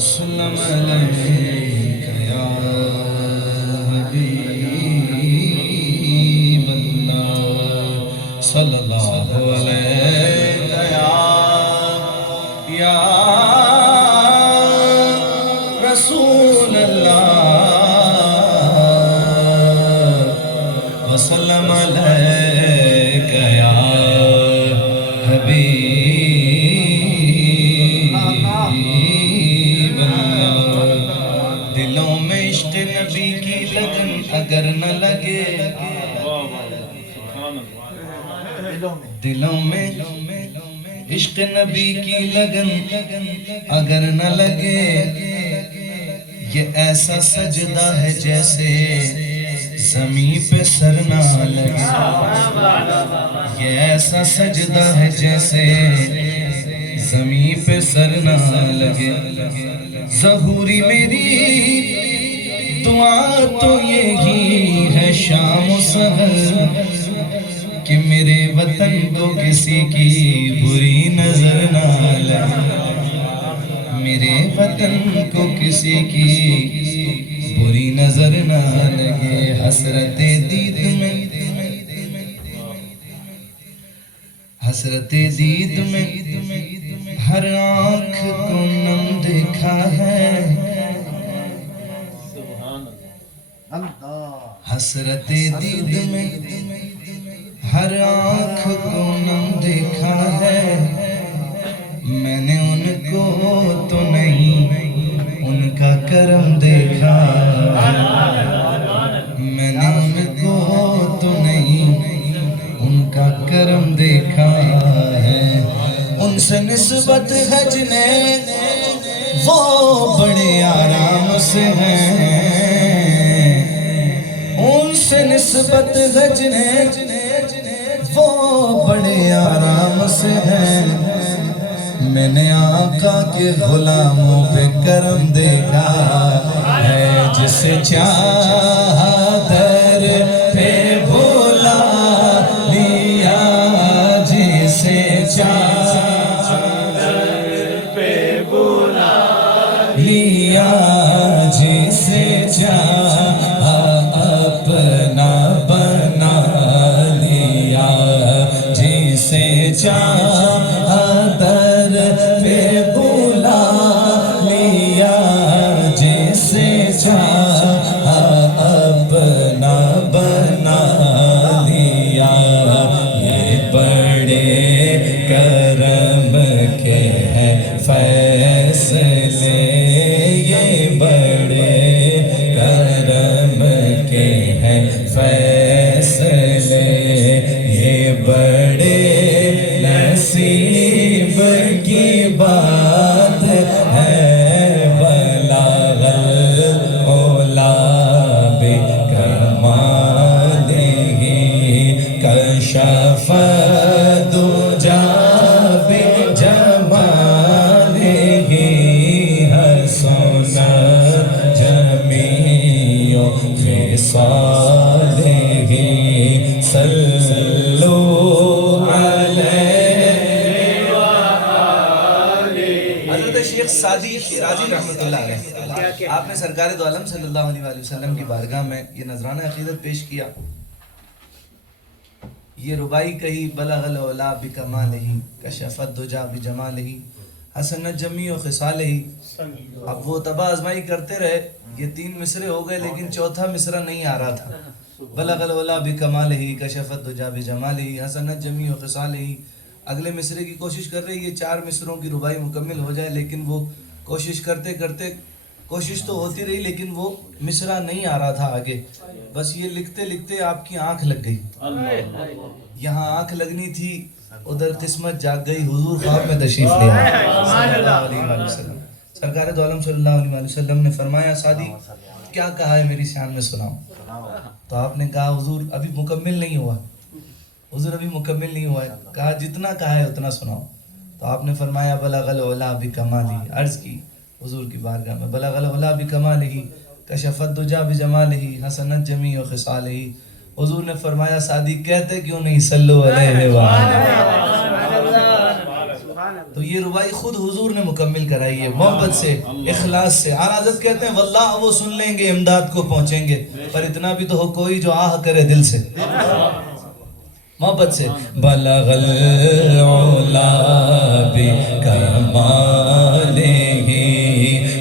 وسلم علیک یا حبیب اللہ صلی اللہ علیک یا رسول اللہ وسلم علیک یا حبیب نبی کی لگن اگر نہ لگے دلوں میں عشق نبی کی لگن اگر نہ لگے یہ ایسا سجدہ ہے جیسے زمین پہ سر نہ لگے یہ ایسا سجدہ ہے جیسے زمین پہ سر نہ لگے ظہوری میری دعا تو یہی ہے شام و سحر کہ میرے وطن کو کسی کی بری نظر نہ لگے میرے وطن کو کسی کی بری نظر نہ لگے حسرت دید میں ہر آنکھ کو نم دیکھا ہے حسرت دید میں ہر آنکھ کو نم دیکھا ہے میں نے ان کو تو نہیں ان کا کرم دیکھا میں نے ان کو تو نہیں ان کا کرم دیکھا ہے ان سے نسبت ہے جنہیں وہ بڑے آرام سے ہیں ان سے نسبت ہے جنہیں وہ بڑے آرام سے ہیں میں نے آقا کے غلاموں پہ کرم دیکھا ہے جسے چاہا در پہ بولا لیا جسے چاہا در پہ بولا لیا جسے چاہا اپنا بنا لیا جسے چاہا در پہ بلا لیا جسے چاہا اپنا بنا لیا یہ بڑے کرم کے ہیں فیصلے یہ بڑے کرم کے ہیں فیصلے یہ بڑے نصیب کی بات ہے بلاغ الاولا بکمالہ کشف الدجی بجمالہ حسن جمیع خصالہ صلو علیہ حضرت شیخ سعدی شیرازی رحمۃ اللہ علیہ آپ نے سرکار دو عالم صلی اللہ علیہ وسلم کی بارگاہ میں یہ نذرانہ عقیدت پیش کیا یہ ربائی کہی بلغ العلا بکمالہ کشف الدجی بجمالہ حسنت جمیع خصالہ اب وہ تباہ آزمائی کرتے رہے یہ 3 مصرے ہو گئے لیکن چوتھا مصرہ نہیں آ رہا تھا بلغ العلا بکمالہ کشف الدجی بجمالہ حسنت جمیع خصالہ اگلے مصرے کی کوشش کر رہے یہ 4 مصروں کی ربائی مکمل ہو جائے لیکن وہ کوشش کرتے کرتے کوشش تو ہوتی رہی لیکن وہ مصرع نہیں آ رہا تھا آگے بس یہ لکھتے لکھتے آپ کی آنکھ لگ گئی یہاں آنکھ لگنی تھی ادھر قسمت جاگ گئی حضور خواب میں تشریف لے آئے سرکار دو عالم صلی اللہ علیہ وسلم نے فرمایا سعدی کیا کہا ہے میری شان میں سناؤ تو آپ نے کہا حضور ابھی مکمل نہیں ہوا حضور ابھی مکمل نہیں ہوا ہے کہا جتنا کہا ہے اتنا سناؤ تو آپ نے فرمایا بلغ العلا بکمالہ عرض کی حضور کی بارگاہ میں بلغ العلا بکمالہ کشف الدجی بجمالہ حسنت جمیع خصالہ حضور نے فرمایا سعدی کہتے کیوں نہیں صلو علیہ وآلہ تو یہ ربائی خود حضور نے مکمل کرائی ہے، محبت سے، اخلاص سے۔ اعلیٰ حضرت کہتے ہیں واللہ وہ سن لیں گے، امداد کو پہنچیں گے، پر اتنا بھی تو ہو کوئی جو آہ کرے دل سے، محبت سے۔ بلغ العلا بکمالہ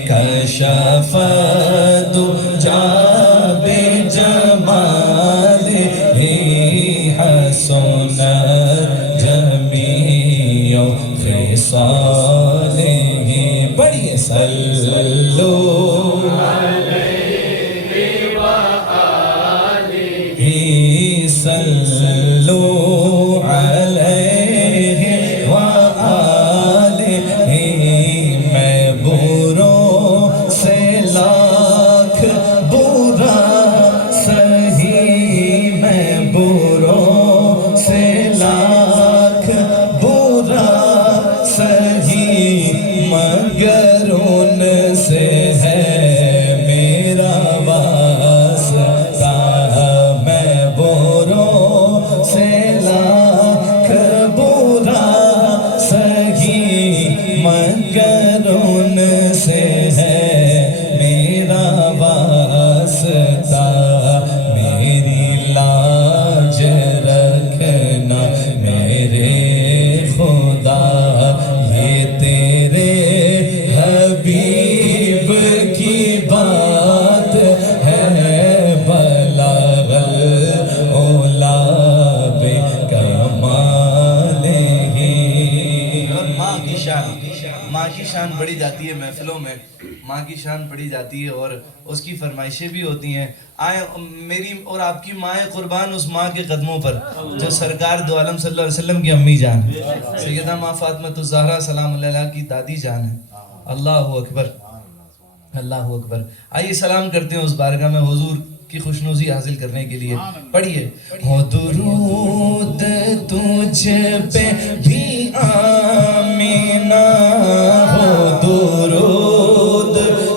کشف الدجی بجمالہ حسن جمیع خصالہ۔ پڑھیے صلو صلو علیہ وآلہ، میں بروں سے لاکھ برا سہی، میں بروں سے لاکھ برا سہی، مگر ان سے ہے میرا واسطہ، میں بروں سے لاکھ برا سہی، مگر ان سے ہے میرا واسطہ، میری لاج رکھنا میرے خدا، یہ تیرے حبیب کی بات ہے، بلغ العلا بکمالہ۔ اور ماں کی شان، ماں کی شان پڑھی جاتی ہے محفلوں میں، ماں کی شان پڑھی جاتی ہے اور اس کی فرمائشیں بھی ہوتی ہیں۔ آئیں میری اور آپ کی ماں قربان اس ماں کے قدموں پر جو سرکار دو عالم صلی اللہ علیہ وسلم کی امی جان ہے، سیدہ ماں فاطمہ الزہرا سلام اللہ علیہا کی دادی جان ہے۔ اللہ اکبر، اللہ اکبر۔ آئیے سلام کرتے ہیں اس بارگاہ میں حضور کی خوشنوزی حاصل کرنے کے لیے۔ پڑھیے ہو درود تجھ پہ بھی آمینہ، ہو درود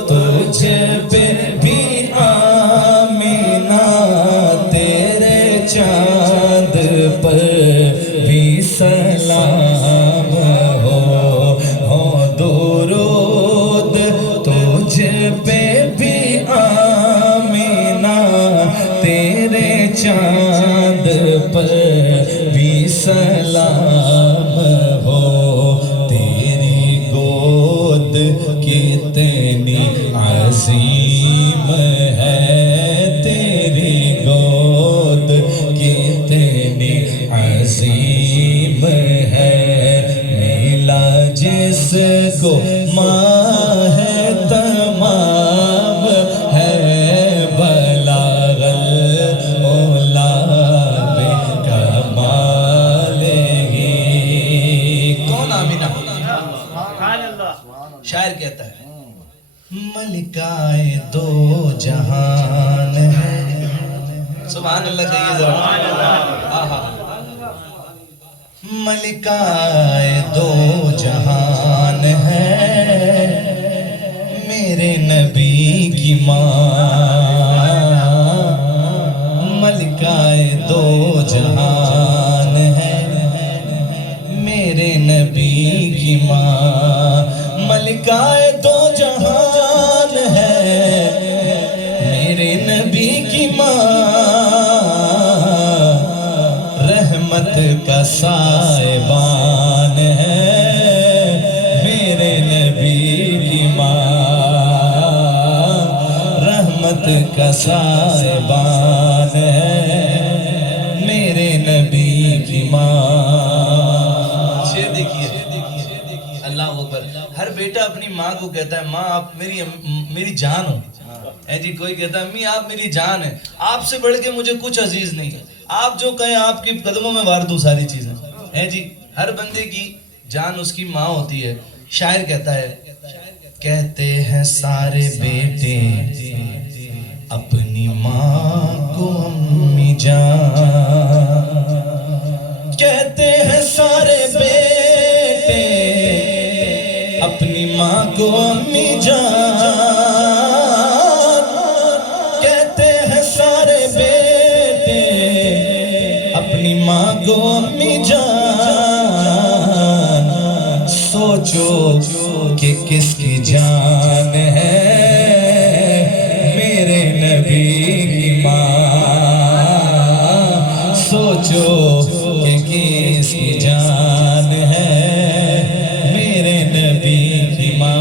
تجھ پہ بھی آمینہ، تیرے چاند پر بھی سلام ہو درود تجھ پہ بھی آمینہ، تیرے چاند پر بھی سلام ہو، تیری گود کتنی عظیم ہے، تیری گود کتنی عظیم ہے، ملا جس کو ماہ تمام ہے، بلغ العلا بکمالہ۔ کون آمینہ؟ شاعر کہتا ہے ملکہ دو جہان ہے، سبحان اللہ کہیے ذرا، ملکہ دو جہان ہے، میرے نبی کی ماں، ملکہ دو جہان ہے، میرے نبی کی ماں، ملکہ دو جہان ہے، میرے نبی کی ماں، رحمت کا سائبان ہے، میرے نبی کی ماں، رحمت کا سائبان ہے، میرے نبی کی ماں۔ شعر دیکھیے، اللہ اکبر۔ ہر بیٹا اپنی ماں کو کہتا ہے ماں آپ میری جان ہو، ہے جی۔ کوئی کہتا ہے امی آپ میری جان ہے، آپ سے بڑھ کے مجھے کچھ عزیز نہیں ہے، آپ جو کہیں آپ کے قدموں میں وار دوں ساری چیزیں، ہے جی۔ ہر بندے کی جان اس کی ماں ہوتی ہے۔ شاعر کہتا ہے کہتے ہیں سارے بیٹے اپنی ماں کو امی جان، کہتے ہیں سارے بیٹے اپنی ماں کو امی جان، کہتے ہیں سارے بیٹے اپنی ماں کو امی جان، سو سوچو کہ کس کی جان ہے میرے نبی کی ماں، سوچو کہ کس کی جان ہے میرے نبی کی ماں۔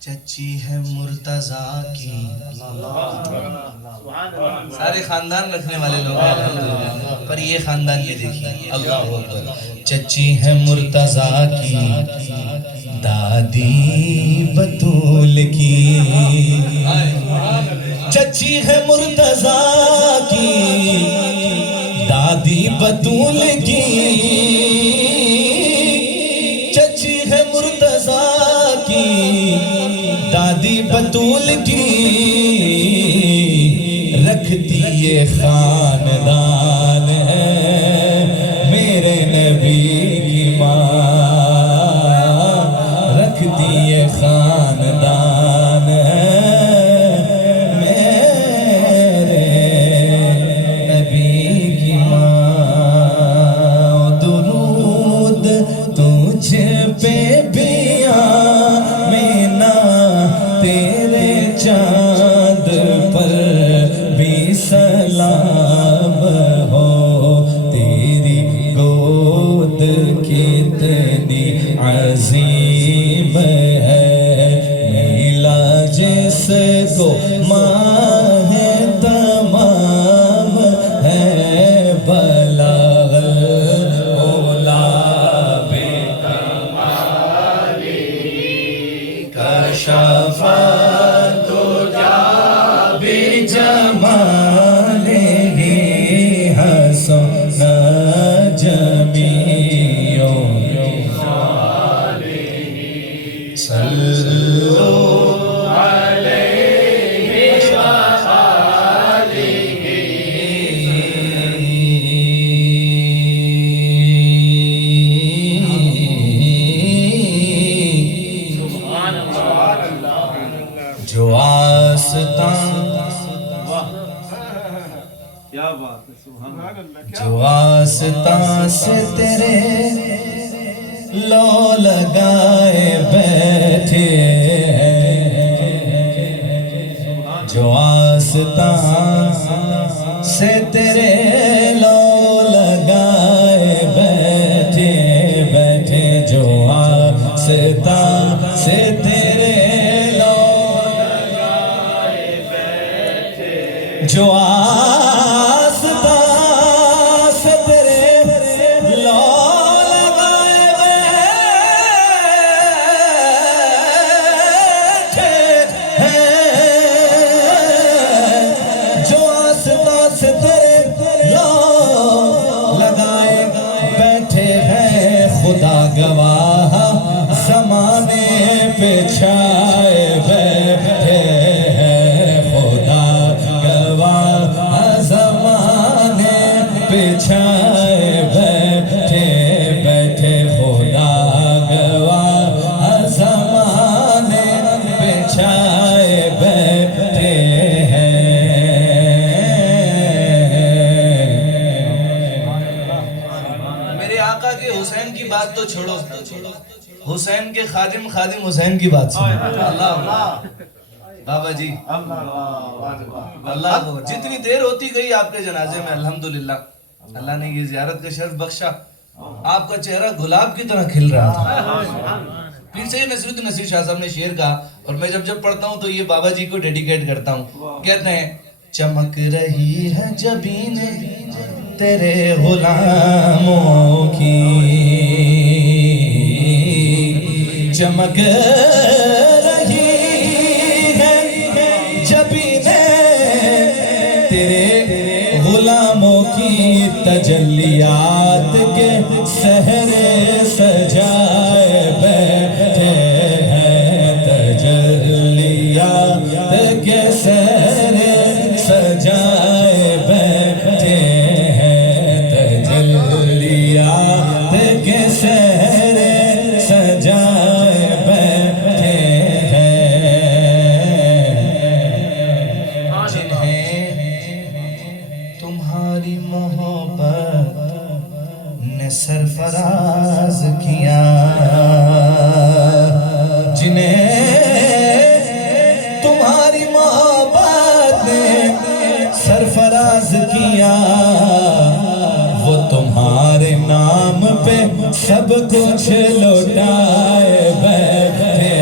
چچی ہے مرتضیٰ کی، سارے خاندان رکھنے والے لوگ ہیں پر یہ خاندان بھی دیکھیے، اللہ اکبر۔ چچی ہے مرتضیٰ کی، دادی بطول کی، چچی ہے مرتضیٰ کی، دادی بطول کی، چچی ہے مرتضیٰ کی، دادی بطول کی، رکھتی یہ خاندان ہے میرے نبی کی ماں، رکھتی یہ خاندان ہے میرے نبی کی ماں۔ درود تجھ پہ بھی آمینہ، تیرے چاند پر بھی سلام ہو، تیری گود کتنی عظیم ہے، میلا جس کو ماہ تمام ہے، بلغ اولا کشف بجمالہ حسن جمیع صلو جو آستان، جو آستان سے تیرے لو لگائے بیٹھے ہیں، جو آستان سے تیرے لو لگائے بیٹھے بیٹھے، جو آستان سے تیرے لو لگائے بیٹھے، جو گواہ زمانے پہ چھائے بیٹھے ہیں، خدا گواہ زمانے پہ چھائے بیٹھے بیٹھے، خدا گواہ زمانے پہ چھائے بیٹھے ہیں۔ میرے آقا کے حسین کی بات تو چھوڑو، حسین کے خادم حسین کی بات سنو۔ اللہ بابا جی اللہ، جتنی دیر ہوتی گئی آپ کے جنازے میں الحمدللہ اللہ نے یہ زیارت کا شرف بخشا، آپ کا چہرہ گلاب کی طرح کھل رہا تھا۔ پھر سے نصرالدین نصیر شاہ صاحب نے شعر کہا، اور میں جب پڑھتا ہوں تو یہ بابا جی کو ڈیڈیکیٹ کرتا ہوں۔ کہتے ہیں چمک رہی ہے جبینیں تیرے غلاموں کی، چمک رہی ہے جبینیں تیرے غلاموں کی، تجلیات کے سہرے سجائے بیٹھے ہیں، تجلیات کے سہرے سجائے بیٹھے ہیں، تجلیات کے سہرے سجائے بیٹھے ہیں، جنہیں تمہاری محبت سب کچھ لوٹائے بیٹھے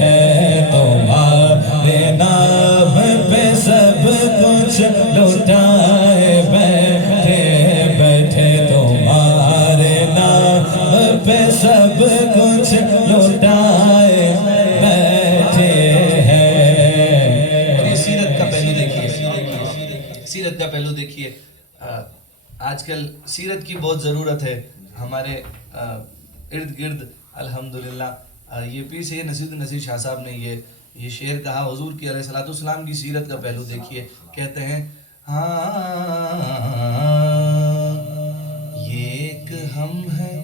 ہیں تمہارے نام پہ سب کچھ لوٹائے بیٹھے بیٹھے تمہارے نام پہ سب کچھ لوٹائے بیٹھے ہیں. سیرت کا پہلو دیکھیے، سیرت کا پہلو دیکھیے. آج کل سیرت کی بہت ضرورت ہے ہمارے ارد گرد. الحمدللہ یہ پیر سید نصیرالدین نصیر شاہ صاحب نے یہ شعر کہا حضور کی علیہ الصلوۃ والسلام کی سیرت کا پہلو دیکھیے. کہتے ہیں یہ ایک ہم ہیں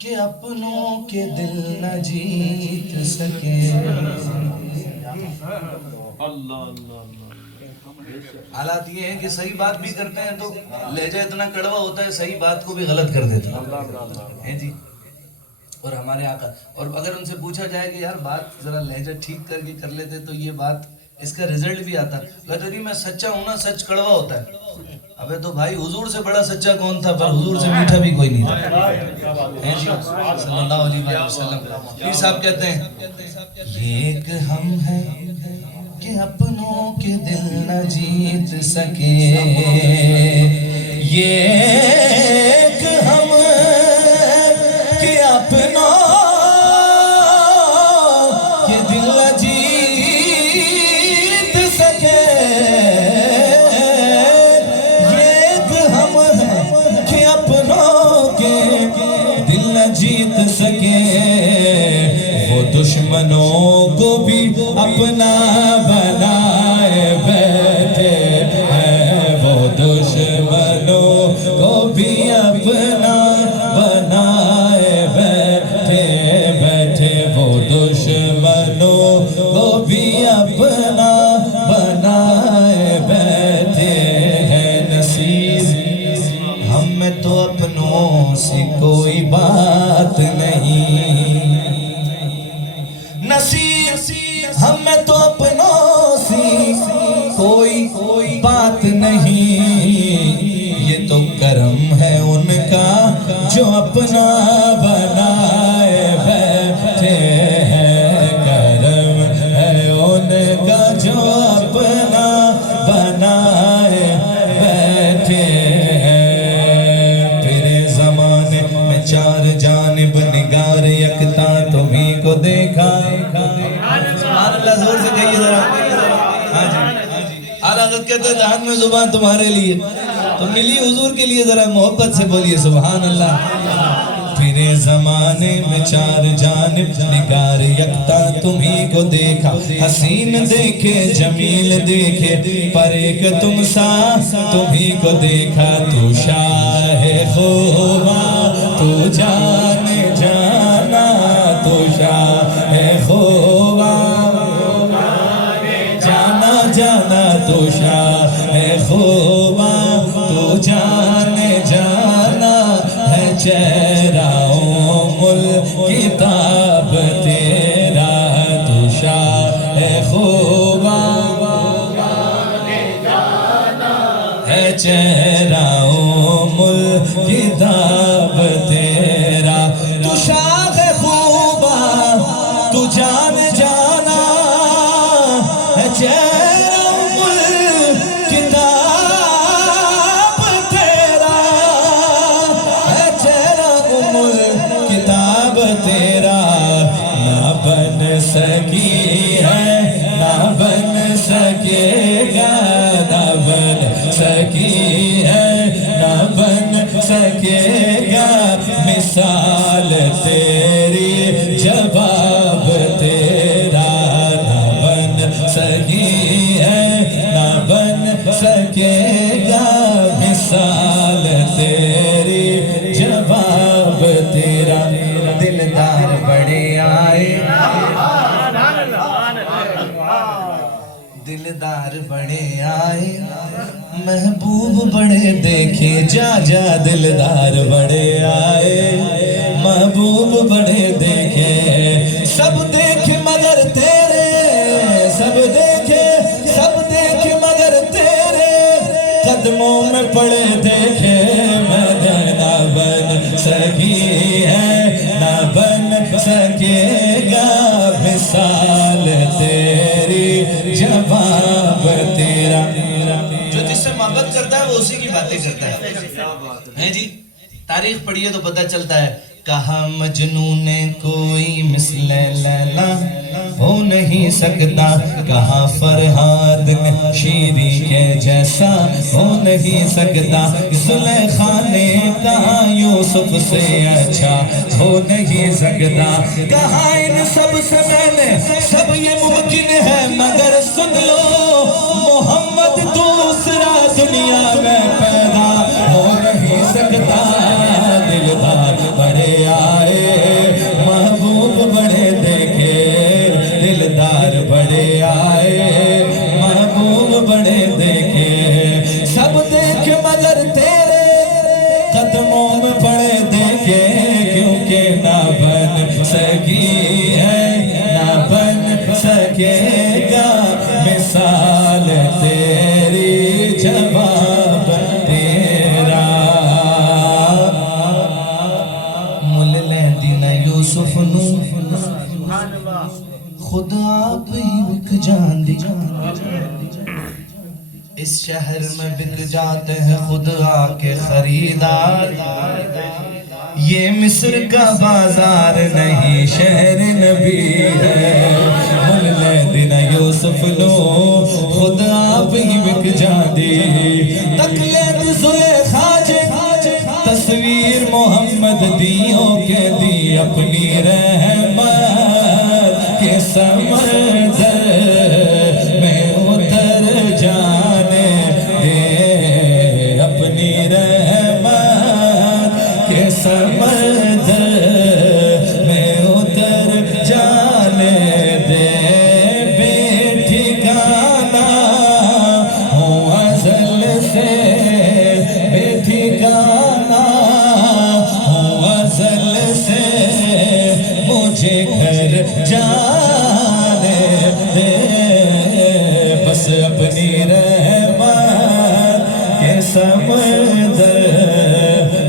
کہ اپنوں کے دل نہ جیت سکے. حالات یہ ہیں کہ صحیح بات بھی کرتے ہیں تو لہجہ اتنا کڑوا ہوتا ہے صحیح بات کو بھی غلط کر دیتے ہیں جی. اور ہمارے آقا، اور اگر ان سے پوچھا جائے کہ یار بات ذرا لہجہ ٹھیک کر کے کر لیتے تو یہ بات اس کا رزلٹ بھی آتا. کہتے نہیں میں سچا ہوں نا، سچ کڑوا ہوتا ہے. ابے تو بھائی حضور سے بڑا سچا کون تھا؟ پر حضور سے میٹھا بھی کوئی نہیں تھا جی صلی اللہ علیہ وسلم. پیر صاحب کہتے ہیں یہ ایک ہم ہیں کہ اپنوں کے دل نہ جیت سکے. یہ ایک ہم کہ اپنوں کے دل نہ جیت سکے. یہ ایک ہم ہیں کہ اپنوں کے دل نہ جیت سکے. وہ دشمنوں کو بھی اپنا بنائے بیٹھے ہیں. وہ دشمنوں کو بھی اپنا بنائے بیٹھے بیٹھے. وہ دشمنوں کو بھی اپنا بنائے بیٹھے ہیں. نصیر ہم میں تو اپنوں سے کوئی بات نہیں. نصیر ہم میں تو اپنوں سے کوئی بات نہیں. یہ تو کرم ہے ان کا جو اپنا بنائے بیٹھے ہیں. کرم ہے ان کا جو اپنا بنائے بیٹھے ہیں. پھر زمانے میں چار جانب نگار یکتا تمہیں کو دیکھا. سبحان اللہ زور سے کہیے ذرا. ہاں جی حضرت کہتے ہیں جہان میں زبان تمہارے لیے تو ملی حضور کے لیے ذرا محبت سے بولیے سبحان اللہ. پھر زمانے میں چار جانب نگار یکتا تمہیں کو دیکھا. حسین دیکھے جمیل دیکھے پر ایک تم سا تمہیں کو دیکھا. تو شاہ خوبا تو جان جانا. تو شاہ خوبا جانا جانا. تو شاہ خوبا تو جان جانا ہے. چہرہ کتاب تیرا. تو شاہ خوبا ہے چہرہ کتاب تیرا. تو شاہ خوبا تو جان جانا ہے. چہرہ کتاب تیرا ہے. چہرہ کتاب تیرا. نہ بن سکی ہے نہ بن سکے گا. نہ بن سکی ہے نہ بن سکے گا. مثال تیری جواب تیرا. نہ بن سکی ہے نہ بن سکے گا. مثال تیری جواب تیرا. دلدار بڑے آئے دلدار بڑے آئے. محبوب بڑے دیکھے جا جا. دلدار بڑے آئے محبوب بڑے دیکھے. سب دیکھے مگر تیرے. سب دیکھے مگر تیرے قدموں میں پڑے دیکھے. میں نہ بن سکی ہے نہ بن سکے گا مثال تیری جواب تیرا. جو جس سے محبت کرتا ہے وہ اسی کی باتیں کرتا ہے جی. تاریخ پڑھیے تو پتہ چلتا ہے. کہا مجنون کوئی مثل لیلا ہو نہیں سکتا, کہا فرہاد شیری کے جیسا ہو نہیں سکتا, زلیخا نے کہا یوسف سے اچھا ہو نہیں سکتا, کہا ان سب سے میں نے سب یہ ممکن ہے مگر سن لو محمد دوسرا دنیا میں پیدا ہو نہیں سکتا. دلدار بڑے آئے محبوب بڑے دیکھے, دلدار بڑے آئے محبوب بڑے دیکھے, سب دیکھ مگر تیرے قدموں میں پڑے دیکھے, کیونکہ نہ بن سکی ہے نہ بن سکے گا مثال تیری جواب تیرا. مل لے دینا یوسف نو خود آپ ہی بک جان دی, اس شہر میں بک جاتے ہیں خود آ کے خریدار. یہ مصر کا بازار نہیں شہر نبی ہے. مل لے دینا یوسف نو خود آپ ہی بک جان دی, تقلید زلیخا جے تصویر محمد دیوں کے دی اپنی رحمت کے سمندر میں اتر جانے دے, اپنی رحمت کے سمندر میں اتر جانے دے. بے ٹھکانہ ہوں ازل سے, بے ٹھکانہ ہوں ازل سے, مجھے گھر جانے دے, بس اپنی رحمت کے سمندر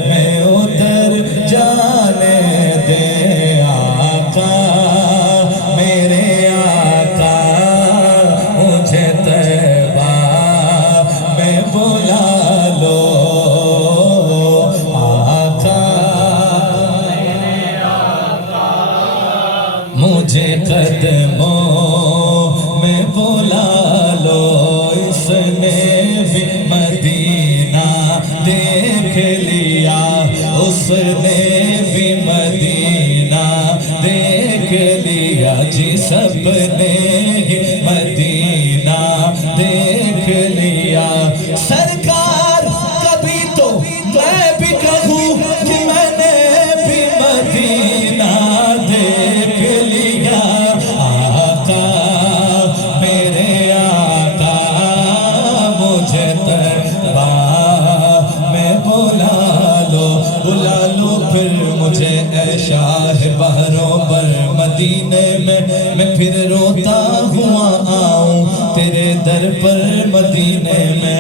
میں اتر جانے دے. آقا میرے آقا مجھے طیبہ میں بلا لو, آقا مجھے قدموں میں بلا لو. اس نے بھی مدینہ دیکھ لیا, اس نے بھی مدینہ دیکھ لیا جی, سب نے ہی مدینہ دیکھ لیا. سرکار کبھی تو میں بھی کہوں کہ میں نے بھی مدینہ دیکھ لیا. آقا میرے آقا مجھے طیبہ میں بلا لو پھر مجھے اے شاہ بحروں پر مدینے میں پھر روتا ہوا آؤں تیرے در پر مدینے میں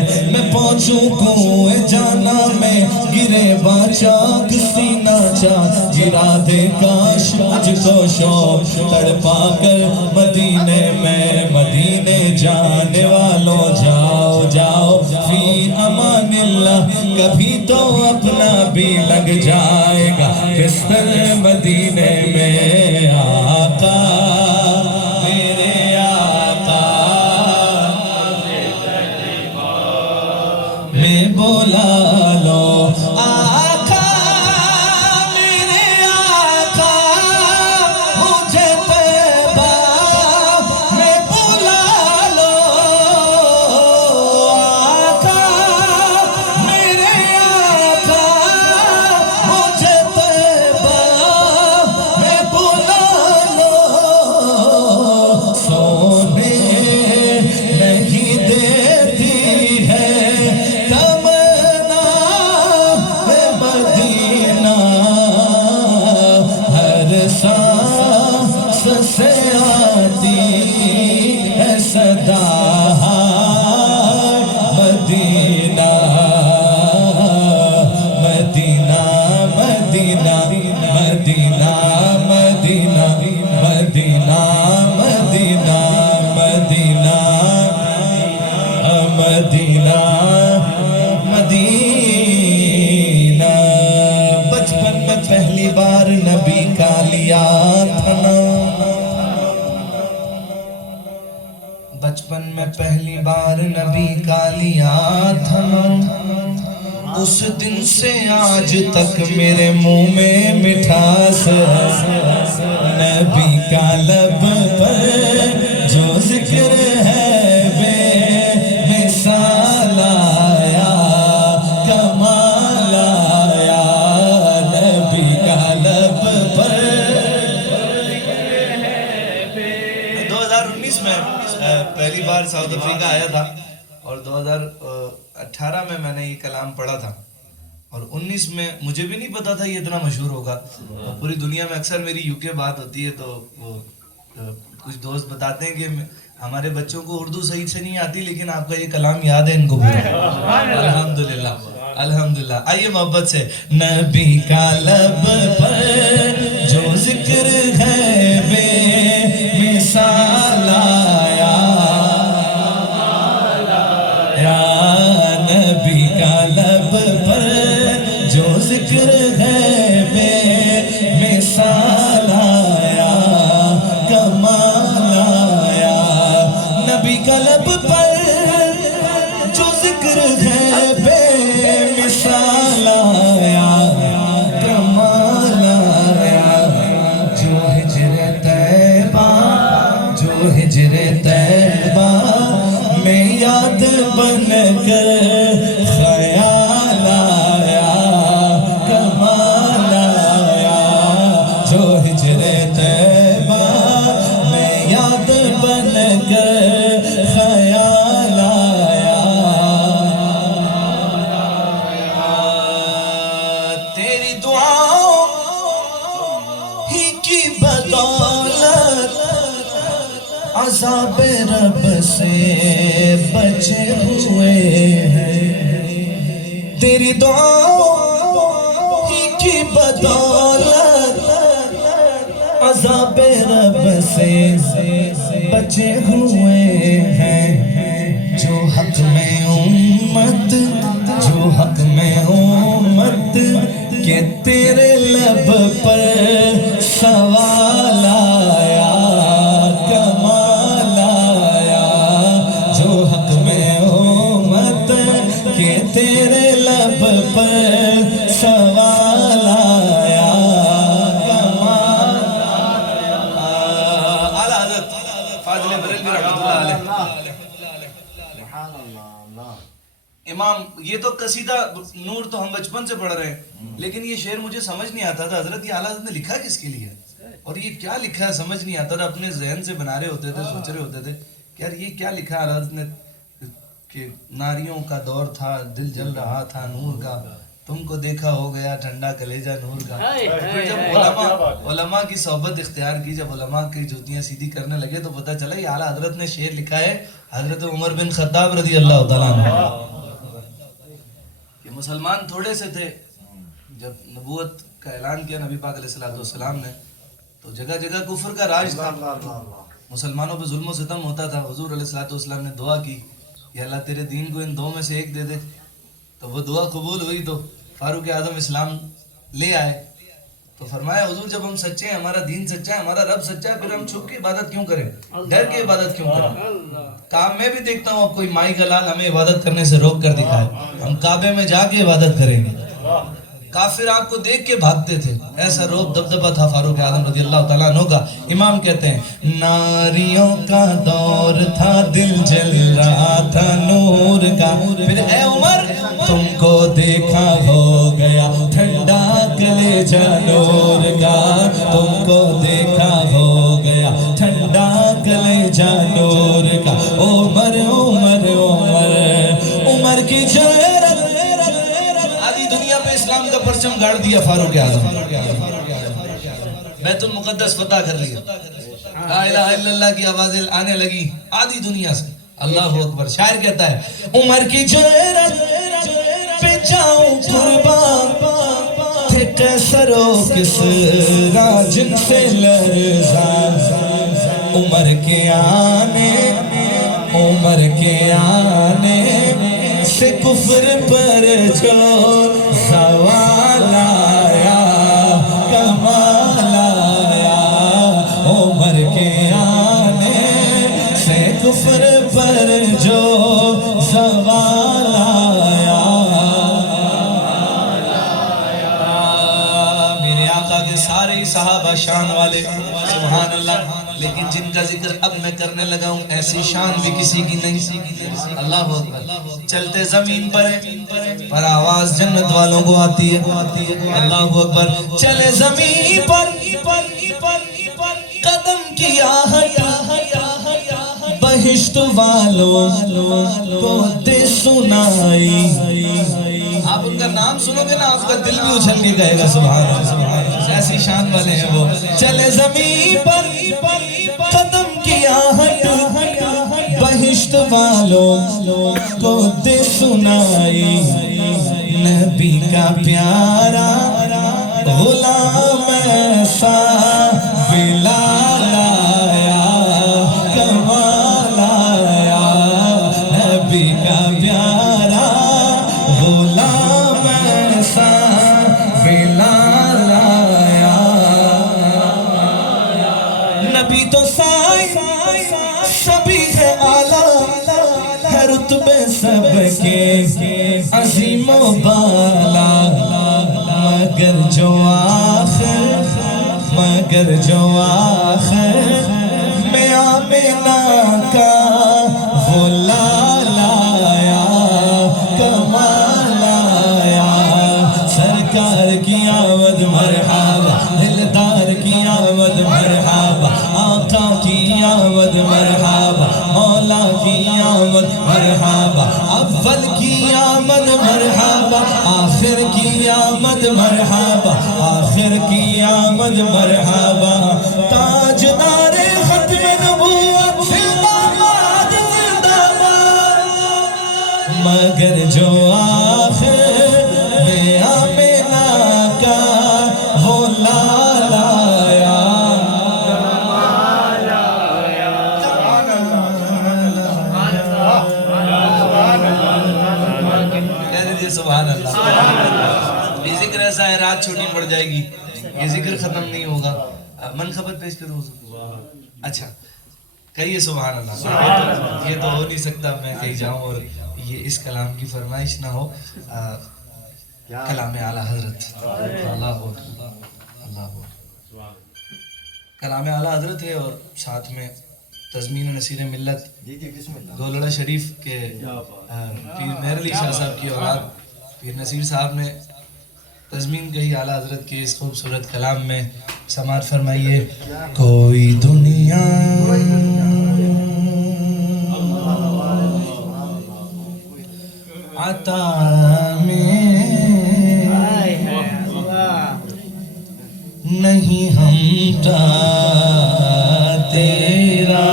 پہنچوں کنویں جانا میں, گرے باچاک سینہ چاک گرا دے کاش مجھ کو شوق تڑپا کر مدینے میں. مدینے جانے والوں جاؤ جاؤ فی امان اللہ, کبھی تو اپنا بھی لگ جائے گا بستر مدینے میں. آقا میرے آقا میں بولا لو, آقا میرے آقا مجھے طیبہ میں بلا لو, آقا میرے آقا مجھے طیبہ میں بلا مدینہ مدینہ مدینہ مدینہ مدینہ مدینہ مدینہ مدینہ بچپن میں پہلی بار نبی کا لیا تھا نام بچپن میں پہلی بار نبی کا لیا تھا نام اس دن سے آج تک میرے منہ میں مٹھاس ہے نبی کا لب پر جو ذکر ہے بے مثال آیا کمال آیا نبی کا لب پر 2019 میں پہلی بار ساؤتھ افریقہ آیا تھا اور 2018 میں نے یہ کلام پڑھا تھا اور 19 میں مجھے بھی نہیں پتا تھا یہ اتنا مشہور ہوگا. پوری دنیا میں اکثر میری یو کے بات ہوتی ہے تو وہ کچھ دوست بتاتے ہیں کہ ہمارے بچوں کو اردو صحیح سے نہیں آتی لیکن آپ کا یہ کلام یاد ہے ان کو پورا. الحمدللہ الحمدللہ. آئیے محبت سے نبی کا لب پر جو ذکر ہے بے مثال آیا نبی کا لب پر جو ذکر ہے بے مثال آیا کمال آیا نبی کا لب پر جو ذکر ہے بے مثال آیا کمال آیا جو ہجر طیبہ میں یاد بن کر خیال آیا کمال آیا جو ہجر طیبہ میں یاد بن کر خیال آیا تیری دعاؤں ہی کی بدولت عذاب رب سے بچے ہوئے ہیں تیری دعاؤں ہی کی بدولت عذاب رب سے بچے ہوئے ہیں جو حق میں امت کہ تیرے لب پر سوال آیا کمال آیا جو حق میں امت کہ تیرے لب پر سوال آیا کمال اعلیٰ حضرت فاضل بریلوی رحمۃ اللہ علیہ امام. یہ تو قصیدہ نور تو ہم بچپن سے پڑھ رہے ہیں لیکن یہ شعر مجھے سمجھ نہیں آتا تھا حضرت یہ اعلیٰ حضرت نے لکھا کس کے لیے اور یہ کیا لکھا ہے سمجھ نہیں آتا تھا. اپنے ذہن سے بنا رہے ہوتے تھے سوچ رہے ہوتے تھے کہ یار یہ کیا لکھا ہے اعلیٰ حضرت نے کہ ناریوں کا دور تھا دل جل رہا تھا نور کا تم کو دیکھا ہو گیا ٹھنڈا کلیجہ نور کا. پھر جب علماء کی صحبت اختیار کی جب علماء کی جوتیاں سیدھی کرنے لگے تو پتہ چلا یہ اعلیٰ حضرت نے شعر لکھا ہے حضرت عمر بن خطاب رضی اللہ تعالیٰ عنہ. مسلمان تھوڑے سے تھے جب نبوت کا اعلان کیا نبی پاک علیہ السلام نے تو جگہ جگہ کفر کا راج تھا مسلمانوں پہ ظلم و ستم ہوتا تھا. حضور علیہ السلام نے دعا کی یا اللہ تیرے دین کو ان دو میں سے ایک دے دے تو وہ دعا قبول ہوئی تو فاروق اعظم اسلام لے آئے. تو فرمایا حضور جب ہم سچے ہیں ہمارا دین سچا ہے ہمارا رب سچا ہے پھر ہم چھپ کے عبادت کیوں کریں ڈر کے عبادت کیوں کریں. کام میں بھی دیکھتا ہوں اب کوئی مائی کا لال ہمیں عبادت کرنے سے روک کر دکھائے ہم کعبے میں جا کے عبادت کریں گے. کافر آپ کو دیکھ کے بھاگتے تھے ایسا روب دبدبہ تھا فاروق اعظم رضی اللہ تعالیٰ عنہ کا. امام کہتے ہیں ناریوں کا دور تھا دل جل رہا تھا نور کا پھر اے عمر تم کو دیکھا ہو گیا ٹھنڈا کلیجہ نور کا تم کو دیکھا ہو گیا ٹھنڈا کلیجہ نور کا. عمر عمر عمر عمر کی جرأت آدھی دنیا پہ اسلام کا پرچم گاڑ دیا فاروق اعظم. بیت المقدس فتح کر لیا لا الہ الا اللہ کی آوازیں آنے لگی آدھی دنیا سے. اللہ اکبر. شاعر کہتا ہے عمر کی جرأت پہ جاؤں قربان تھے قیصر و کسریٰ جن سے لرزاں، عمر کے آنے سے کفر پر جو زوال آیا، کمال آیا، عمر کے آنے سے کفر پر جو زوال آیا، میرے آقا کے سارے ہی صحابہ شان والے، سبحان اللہ، لیکن جن کا ذکر اب میں کرنے لگا ہوں ایسی شان بھی کسی کی نہیں، اللہ اکبر، چلتے زمین پر آواز جنت والوں کو آتی ہے، اللہ اکبر، چلے زمین پر قدم کی آہٹ بہشت والوں کو دے سنائی، آپ ان کا نام سنو گے نا آپ کا دل بھی اچھل کے کہے گا سبحان اللہ، ایسی شان والے ہیں وہ، چلے زمین پر قدم کی آہٹ بہشت والوں کو دے سنائی، نبی کا پیارا غلام ایسا بلال آیا، کمال آیا، نبی کا پیارا غلام ایسا بلال آیا، نبی تو سبھی ہے اعلیٰ، ہے رتبے سب کے عظیم و بالا، مگر جو آخر میں آمنہ کا غلال آیا، کمال آیا، سرکار کی آمد مرحبا، دلدار کی آمد مرحبا، آقا کی آمد مرحبا، مولا کی آمد مرحبا، اول کی آمد مرحبا، آخر کی آمد مرحبا، آخر کی آمد مرحبا، تاجدار ختم نبوت زندہ باد، زندہ باد، مگر جو آخر میں آمنہ کا غلال آیا، سبحان اللہ، یہ ذکر ایسا ہے رات چھوٹی پڑ جائے گی، یہ ذکر ختم نہیں ہوگا، منخبر پیش کرو، اچھا کہیے سبحان اللہ، یہ تو ہو نہیں سکتا میں کہیں جاؤں اور یہ اس کلام کی فرمائش نہ ہو، کلام اعلیٰ حضرت، اللہ کلام اعلیٰ حضرت ہے، اور ساتھ میں تضمین نصیر ملت گولڑا شریف کے پیر مہر علی شاہ صاحب کی اولاد پیر نصیر صاحب نے تضمین کہی اعلیٰ حضرت کے اس خوبصورت کلام میں، سماعت فرمائیے، کوئی دنیا عطا میں نہیں ہمتا تیرا،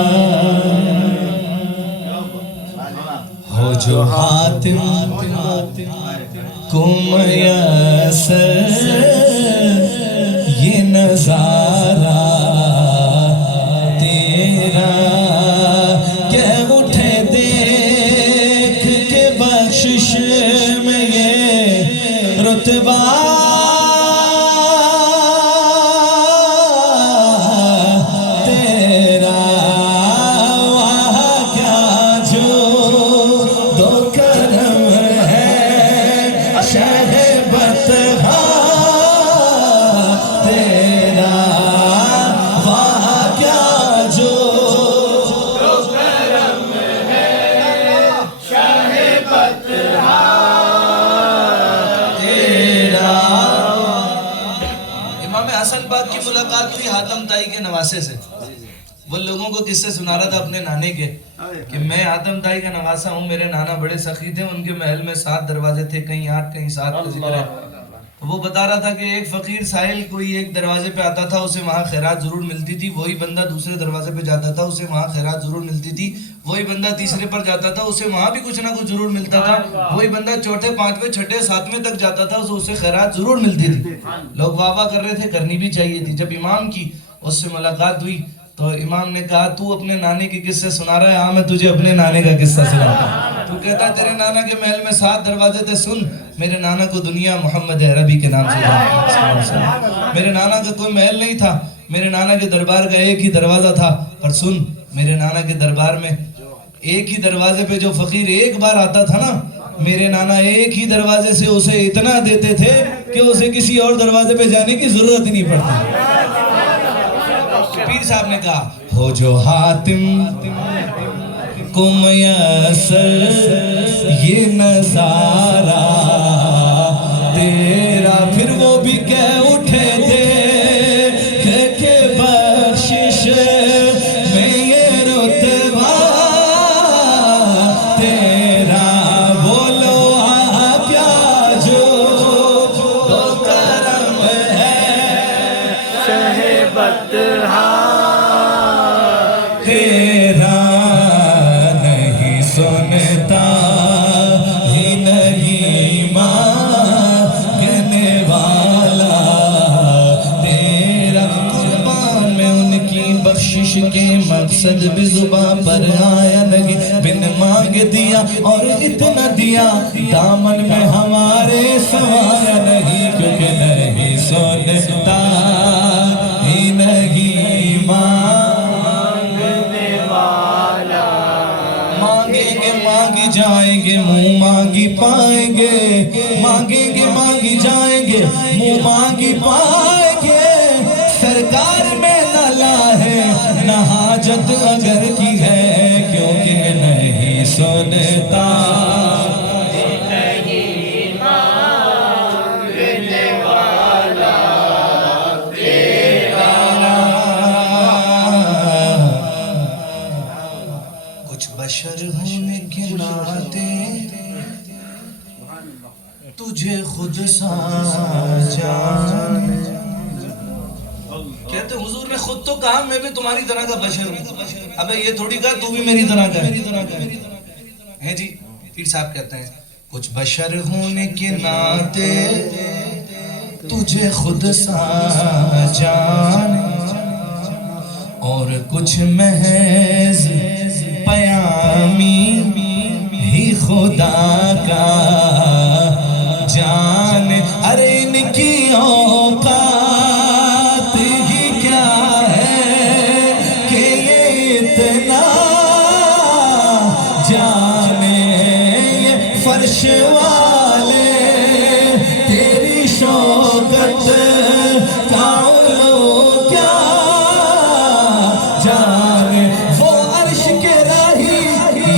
ہو جو حاتم کو میسر یہ نظارہ تیرا، کہ اٹھے دیکھ کے بخشش میں یہ رتبہ حاتم تائی کے نواسے سے، وہ لوگوں کو قصے سنا رہا تھا اپنے نانے کے کہ میں حاتم تائی کا نواسا ہوں، میرے نانا بڑے سخی تھے، ان کے محل میں 7 دروازے تھے، کہیں 8 کہیں 7 کا ذکر ہے، وہ بتا رہا تھا کہ ایک فقیر ساحل کوئی ایک دروازے پہ آتا تھا، اسے وہاں خیرات ضرور ملتی تھی، وہی بندہ دوسرے دروازے پہ جاتا تھا، اسے وہاں خیرات ضرور ملتی تھی، وہی بندہ تیسرے پر جاتا تھا، اسے وہاں بھی کچھ نہ کچھ ضرور ملتا تھا، وہی بندہ چوتھے پانچویں چھٹے ساتویں تک جاتا تھا، اسے خیرات ضرور ملتی تھی۔ لوگ واہ واہ کر رہے تھے، کرنی بھی چاہیے تھی۔ جب امام کی اس سے ملاقات ہوئی تو امام نے کہا تو اپنے نانے کے قصے سنا رہا ہے؟ ہاں میں تجھے اپنے نانے کا قصہ سناتا ہوں۔ تو کہتا ہے تیرے نانا کے محل میں 7 دروازے تھے، سن میرے نانا کو دنیا محمد عربی کے نام سے جانتی ہے۔ میرے نانا کا کوئی محل نہیں تھا، میرے نانا کے دربار کا ایک ہی دروازہ تھا، پر سن میرے نانا کے دربار میں ایک ہی دروازے پہ جو فقیر ایک بار آتا تھا نا، میرے نانا ایک ہی دروازے سے اسے اتنا دیتے تھے کہ اسے کسی اور دروازے پہ جانے کی ضرورت ہی نہیں پڑتی۔ پیر صاحب نے کہا ہو جو حاتم کو میسر یہ نظارہ تیرا، پھر وہ بھی کہہ اٹھے دے کہ بخشش میں یہ رتبہ تیرا، بولو کیا جو کرم ہے صحبت تیرا نہیں سنتا ہی نہیں مانگنے والا تیرا، قربان میں ان کی بخشش کے مقصد بھی زبان پر آیا نہیں، بن مانگ دیا اور اتنا دیا دامن میں ہمارے سوایا نہیں، کیونکہ نہیں سنتا ہی نہیں مانگنے والا، مانگیں گے مانگی جائیں گے منہ مانگی پائیں گے، مانگیں گے مانگی جائیں گے منہ مانگی پائیں گے، سرکار میں نہ لا ہے نہ حاجت اگر کی ہے، کیونکہ نہیں سنتا نہیں مانگنے والا تیرا۔ کچھ بشر ہونے کے ناطے تجھے خود سا جان، کہتے حضور نے خود تو کہا میں بھی تمہاری طرح کا بشر ہوں، ابے یہ تھوڑی کہا تو بھی میری طرح کا ہے جی۔ پیر صاحب کہتے ہیں کچھ بشر ہونے کے ناطے تجھے خود سا جان، اور کچھ محض پیامی ہی خدا کا جان، ارے ان کی اوقات ہی کیا ہے کہ یہ اتنا جانے، یہ فرش والے تیری شوکت کا علو کیا جانے، وہ عرش کے راہی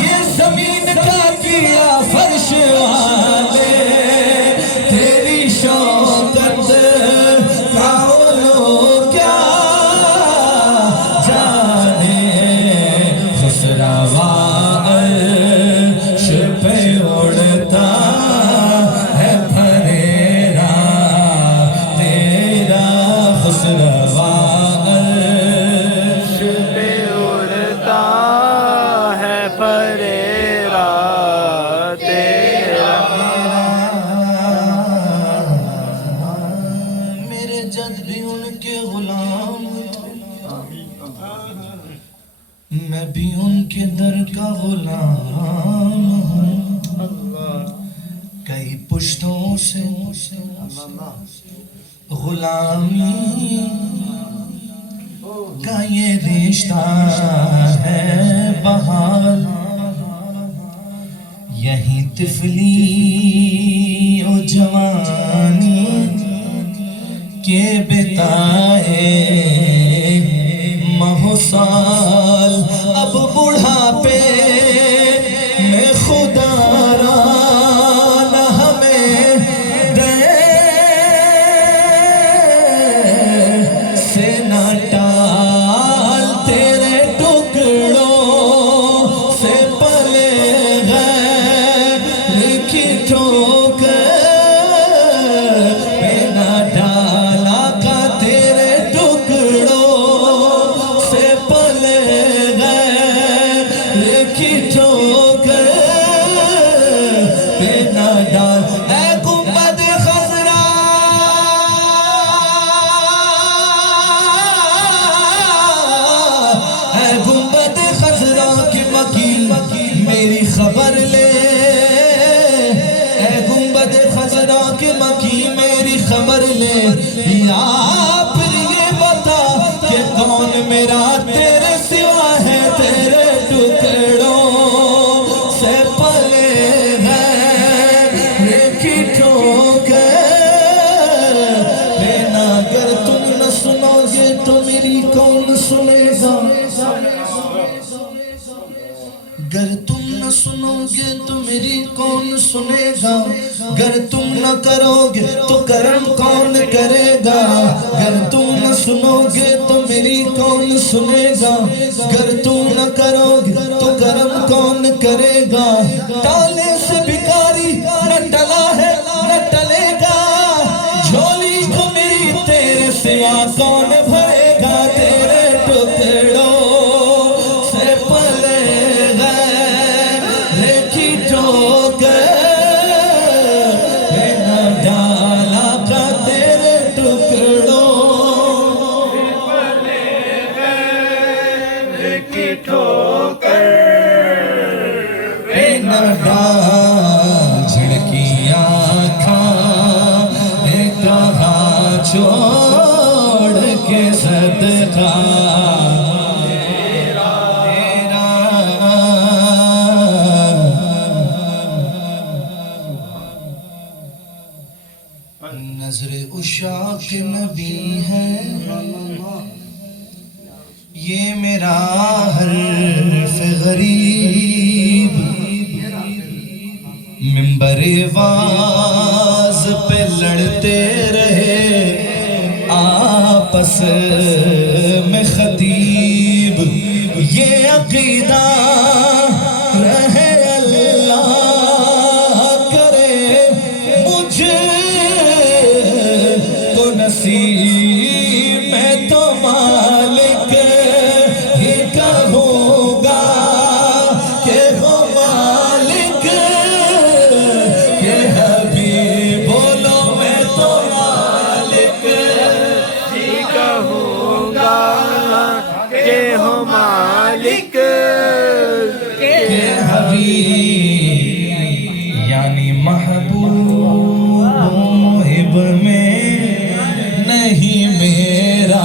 یہ زمین کا کیا فرش والے تیری شوکت کا علو کیا جانے، خسروا عرش پہ اڑتا ہے پھریرا تیرا، خسروا عرش پہ اڑتا ہے پھریرا تیرا، میرے جد بھی ان کے غلام میں بھی ان کے در کا غلام ہوں، کئی پشتوں سے غلامی کا یہ رشتہ ہے بحال، یہیں طفلی و جوانی کے بتائے ماہ و سال، اب بڑھاپے میں خدا را نہ ہمیں دے سے نہ ٹال، تیرے ٹکڑوں سے پلے گئے لکھی ٹھوکر یا پھر یہ بتا کہ کون میرا تیرے سوا ہے، تیرے ٹکڑوں سے پلے ہیں کی ٹھوکر لینا، اگر تم نہ سنو گے تو میری کون سنے گا، گر تم نہ سنو گے تو میری کون سنے گا، گر تم نہ کرو گے تو کرم کون کرے گا، گر تم نہ سنو گے تو میری کون سنے گا، گر تم نہ کرو گے تو کرم کون کرے گا، ٹالے سے بھکاری نہ ٹلا ہے نہ ٹلے گا، جھولی کو میری تیرے سوا کون بھرے گا، تیرے ٹکڑوں سے پلے گئے کی ٹھوکر نہ ڈالا کا تیرے ٹکڑوں کی ٹھوکر نہ ڈال جھڑکیاں کھا کہاں چھوڑ کے صدقہ نظر عشاق نبی ہے یہ میرا حرف غریب، منبر واز پہ لڑتے رہے آپس میں خطیب، یہ عقیدہ رہے اللہ کرے مجھ تو نصیب، میں تو مالک ہی کہوں گا کہ ہو مالک کہ حبیب بولو میں تو مالک ہی کہوں گا کہ ہو مالک کہ حبیب یعنی محبوب محب میں نہیں میرا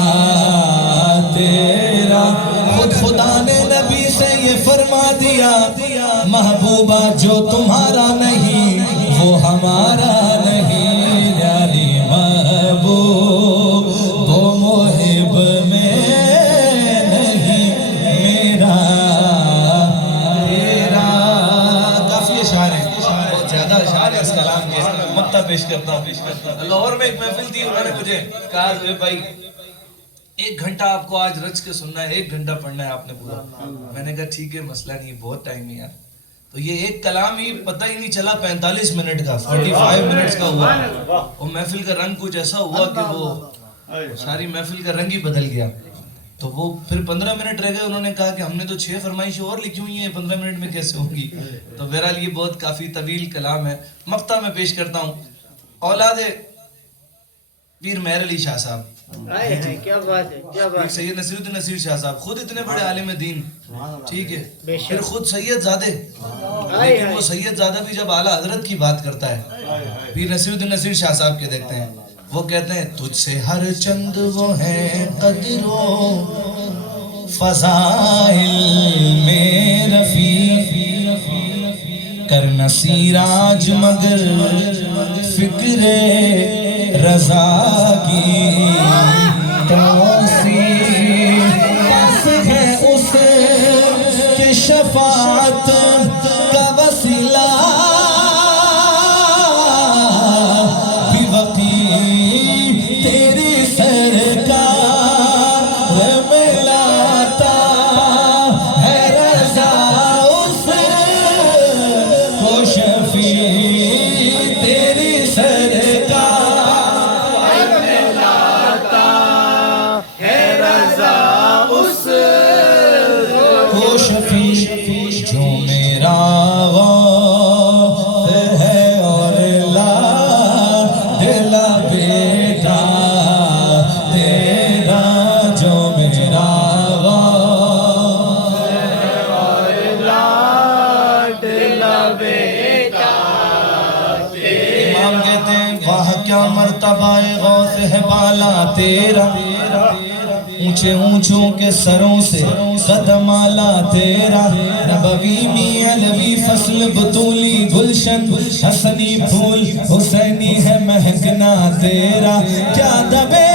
تیرا، خود خدا نے نبی سے یہ فرما دیا محبوبہ جو تمہارا نہیں وہ ہمارا نہیں، یعنی محبوب وہ محب میں نہیں میرا تیرا۔ کافی اشعار ہیں، بہت زیادہ اشعار ہیں اس کلام کے، مقطع پیش کرتا ہوں۔ لاہور میں ایک محفل تھی، انہوں نے مجھے کہا کہ بھائی 1 گھنٹہ آپ کو آج رچ کے سننا ہے، 1 گھنٹہ پڑھنا ہے آپ نے پورا۔ میں نے کہا ٹھیک ہے مسئلہ نہیں، بہت ٹائم ہے یار۔ تو یہ ایک کلام ہی پتہ ہی نہیں چلا 45 منٹ کا، 45 منٹس کا ہوا، اور محفل کا رنگ کچھ ایسا ہوا کہ وہ ساری محفل کا رنگ ہی بدل گیا۔ تو وہ پھر 15 منٹ رہ گئے، انہوں نے کہا کہ ہم نے تو 6 فرمائشیں اور لکھی ہوئی ہیں، 15 منٹ میں کیسے ہوں گی؟ تو بہرحال یہ بہت کافی طویل کلام ہے، مقطع میں پیش کرتا ہوں۔ اولاد پیر مہر علی شاہ صاحب، کیا بات ہے، کیا بات ہے، سید نصیر الدین نصیر شاہ صاحب، خود اتنے بڑے عالم دین، ٹھیک ہے، پھر خود سید زادے، لیکن وہ سید زادہ بھی جب اعلیٰ حضرت کی بات کرتا ہے، پیر نصیر الدین نصیر شاہ صاحب کے دیکھتے ہیں، وہ کہتے ہیں تجھ سے ہر چند وہ ہیں قدر و فضائل میں رفیع، کرنا سیراج مگر فکر رضا کی توسیع، پاس ہے اس کی شفاعت کا وسیلہ، بھی وقی تیری سرکار میں لاتا ہے رضا اس کو، شفیع تیری سرکار میں لاتا ہے رضا اس کو، شفیع جو میرا غوث ہے اور لا دلا بیٹا تیرا، جو میرا غوث ہے اور لا دلا بیٹا تیرا۔ امام کہتے ہیں واہ کیا مرتبہ غوث خوف ہے بالا تیرا اونچے اونچوں کے سروں سے قدم آلا تیرا نبوی میاں علوی فصل بطولی گلشن حسنی پھول حسینی ہے مہکنا تیرا کیا دبے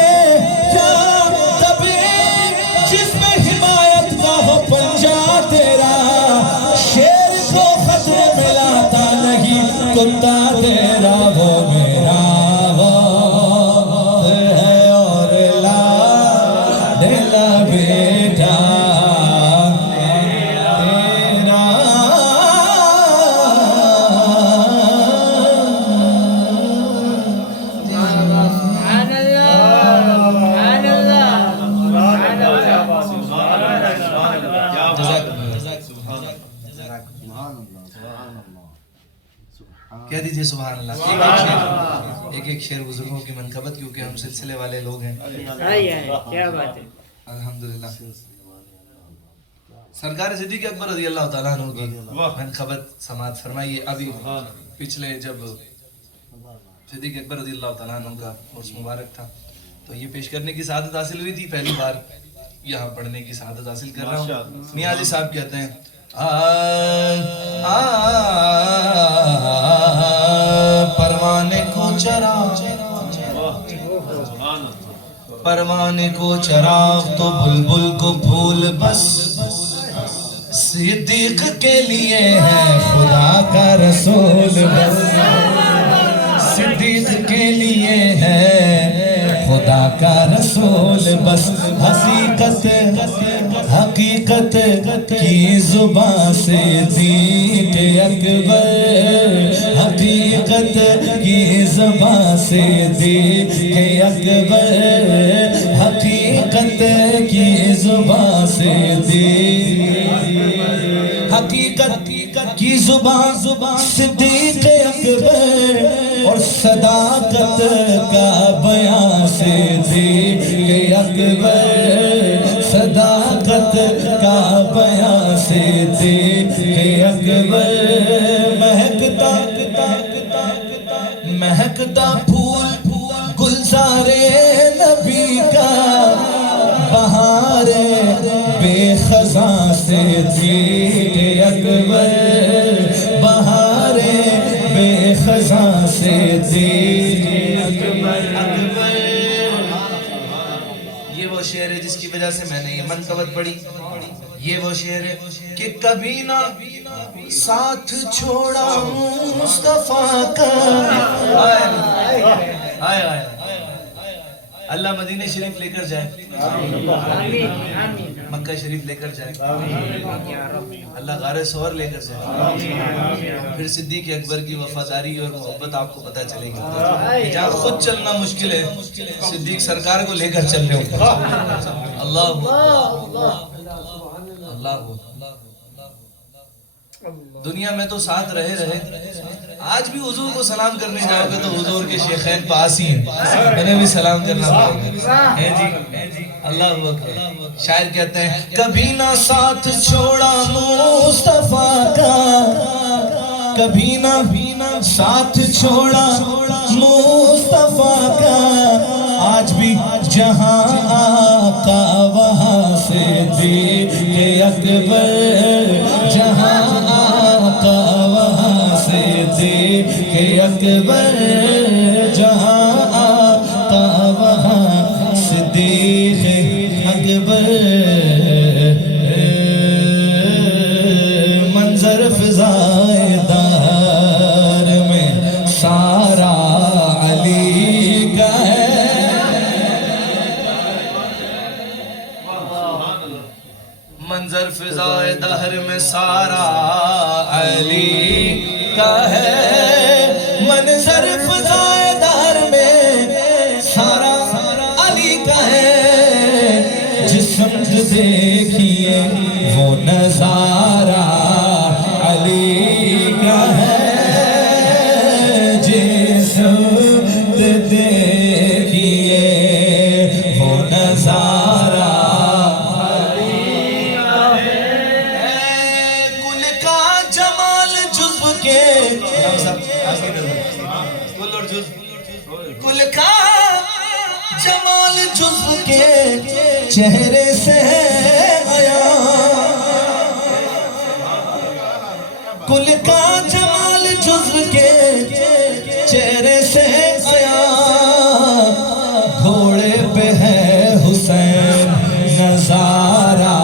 جس میں حمایت کا ہو پنجا تیرا شیر کو خطرے میں لاتا نہیں کتا تیرا وہ میرا وقت ہے اور لاڈلا بیٹا تیرا سبحان اللہ سبحان کہہ دیجئے سبحان اللہ. ایک شعر بزرگوں کی منقبت کیونکہ ہم سلسلے والے لوگ ہیں. کیا بات ہے. الحمدللہ سرکار صدیق اکبر رضی اللہ تعالیٰ عنہ کی منقبت سماعت فرمائیے. ابھی پچھلے جب صدیق اکبر رضی اللہ تعالیٰ عنہ کا عرس مبارک تھا تو یہ پیش کرنے کی سعادت حاصل ہوئی تھی. پہلی بار یہاں پڑھنے کی سعادت حاصل کر رہا ہوں. نیازی صاحب کہتے ہیں پروانے کو چراغ تو بلبل کو پھول بس صدیق کے لیے ہے خدا کا رسول بس صدیق کے لیے ہے خدا کا رسول بس حقیقت کی زبان سے صدیق اکبر حقیقت کی زبان سے صدیق اکبر حقیقت کی زبان سے حقیقت کی زبان صدیق اکبر اور صداقت کا بیان صدیق اکبر صداقت کا بیان صدیق اکبر مہکتا پھول گلزارے نبی کا بہار بے خزاں صدیق اکبر بہار بے خزاں صدیق اکبر. یہ وہ شعر ہے جس کی وجہ سے میں نے یہ منقبت پڑھی. یہ وہ شعر ہے کہ کبھی نہ ساتھ چھوڑا مصطفیٰ کا. اللہ مدینہ شریف لے کر جائے مکہ شریف لے کر جائے اللہ غار سور لے کر جائے پھر صدیق اکبر کی وفاداری اور محبت آپ کو پتہ چلے گی. جہاں خود چلنا مشکل ہے صدیق سرکار کو لے کر چلنے ہوتا. اللہ دنیا میں تو ساتھ رہے آج بھی حضور کو سلام کرنے جاؤ گے تو حضور کے شیخین پاس ہی ہیں. میں نے بھی سلام کرنا پڑا ہے جی. اللہ اکبر. شاعر کہتے ہیں کبھی نہ ساتھ چھوڑا مصطفیٰ کا کبھی نہ ساتھ چھوڑا مصطفیٰ کا آج بھی جہاں آقا وہاں صدیق اکبر جہاں آقا وہاں صدیق اکبر جہاں آقا وہاں صدیق اکبر. منظر فضائے دار میں سارا علی کا ہے منظر فضائے دہر میں سارا علی کا ہے منظر فضائے دہر میں سارا علی کا ہے. جس سمجھ دیکھیے وہ نظارہ علی کا ہے جس سمجھ دیکھیے وہ نظارہ کل کا جمال جزو کے چہرے سے آیا، کل کا جمال جزو کے چہرے سے آیا، گھوڑے پہ ہے حسین نظارہ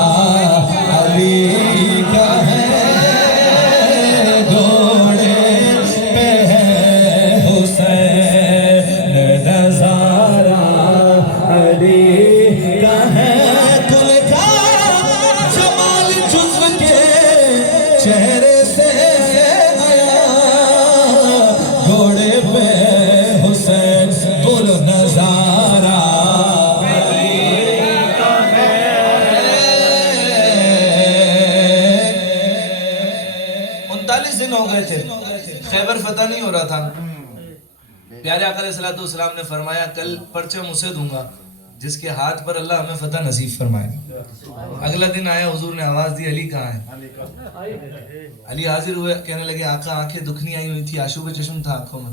علی کا ہے، گھوڑے پہ ہے حسین نظارہ علی کا ہے، کل کا جمال جزو کے چہرے سے آیا، گھوڑے پہ حسین بولو نظارہ علی کا ہے۔ 39 دن ہو گئے تھے، خیبر فتح نہیں ہو رہا تھا۔ پیارے آقا علیہ السلام نے فرمایا کل پرچم اسے دوں گا جس کے ہاتھ پر اللہ ہمیں فتح نصیب فرمائے۔ اگلا دن آیا، حضور نے آواز دی علی کہاں ہے؟ علی حاضر ہوئے، کہنے لگے آقا آنکھیں دکھنی آئی ہوئی تھی، آشوب چشم تھا آنکھوں میں۔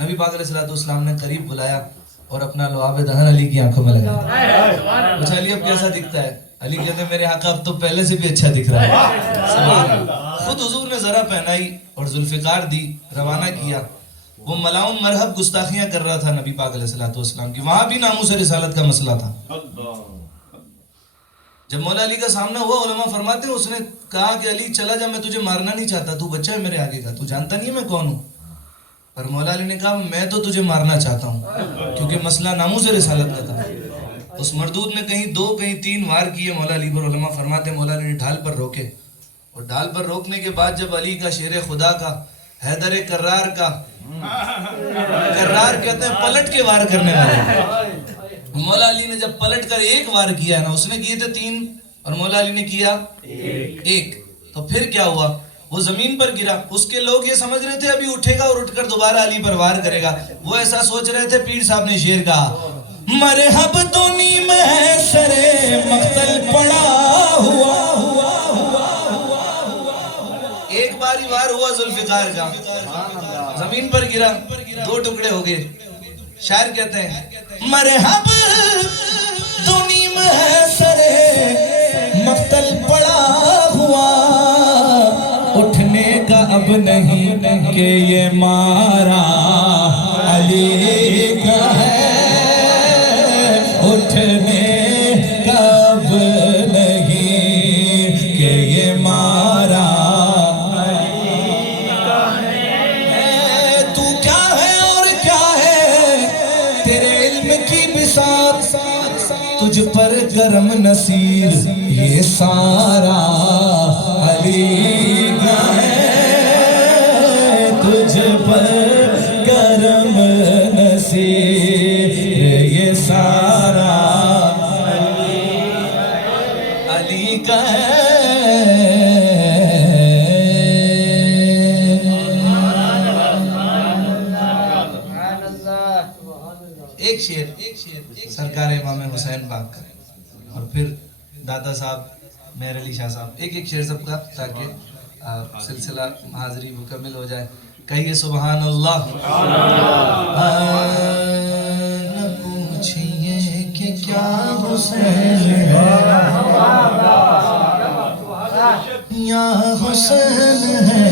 نبی پاک علیہ السلام نے قریب بلایا اور اپنا لعاب دہن علی کی آنکھوں میں لگایا۔ پوچھا علی اب کیسا دکھتا ہے؟ علی کہتے ہیں میرے آقا اب تو پہلے سے بھی اچھا دکھ رہا ہے۔ سبحان اللہ۔ خود حضور نے ذرا پہنائی اور ذوالفقار دی، روانہ کیا۔ وہ ملاؤن مرحب گستاخیاں کر رہا تھا نبی پاک علیہ السلام کی، وہاں بھی ناموس رسالت کا مسئلہ تھا۔ جب مولا علی کا سامنا ہوا، علماء فرماتے ہیں اس نے کہا کہ علی چلا جا، میں تجھے مارنا نہیں چاہتا، تو بچہ ہے میرے آگے کا، تو جانتا نہیں ہے میں کون ہوں۔ پر مولا علی نے کہا میں تو تجھے مارنا چاہتا ہوں، کیونکہ مسئلہ ناموس رسالت کا تھا۔ اس مردود نے کہیں 2 کہیں 3 وار کیے مولا علی پر، علماء فرماتے ہیں مولا علی نے ڈھال پر روکے، اور ڈھال پر روکنے کے بعد جب علی کا شیر خدا کا، حیدر کرار کا، کرار کہتے ہیں پلٹ کے وار کرنے والے، مولا علی نے جب پلٹ کر 1 وار کیا نا، اس نے کیے تھے 3 اور مولا علی نے کیا 1، تو پھر کیا ہوا؟ وہ زمین پر گرا۔ اس کے لوگ یہ سمجھ رہے تھے ابھی اٹھے گا اور اٹھ کر دوبارہ علی پر وار کرے گا، وہ ایسا سوچ رہے تھے۔ پیر صاحب نے شعر کہا مرحب تو نیم ہے سرے مقتل پڑا ہوا، 1 بار ہی وار ہوا ذوالفقار کا، زمین پر گرا، 2 ٹکڑے ہو گئے۔ شاعر کہتے ہیں مرحب تو نیم ہے سرے مقتل پڑا ہوا، اٹھنے کا اب نہیں کہ یہ مارا علی کا ہے، اٹھنے کا اب نہیں کہ یہ مارا علی کا ہے۔ تو کیا ہے اور کیا ہے تیرے علم کی بساط، تجھ پر کرم نصیر یہ سارا علی کا ہے، تجھ پر کرم نصیر یہ سارا علی کا ہے۔ ایک شعر سرکار امام حسین پاک کا، اور پھر دادا صاحب مہر علی شاہ صاحب، ایک شعر سب کا، تاکہ سلسلہ حاضری مکمل ہو جائے۔ کہیے سبحان اللہ۔ نہ پوچھئے کہ کیا حسین ہے یا حسین ہے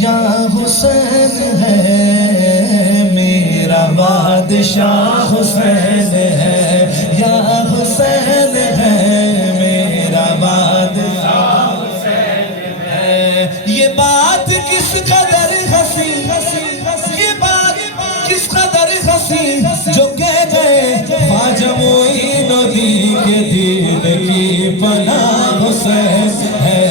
یا حسین ہے، میرا بادشاہ حسین ہے یا حسین ہے، میرا بادشاہ حسین ہے۔ یہ بات کس قدر ہنسی، یہ بات کس قدر ہنسی جو کہہ گئے خواجہ معین الدین کے دین کی پناہ حسین ہے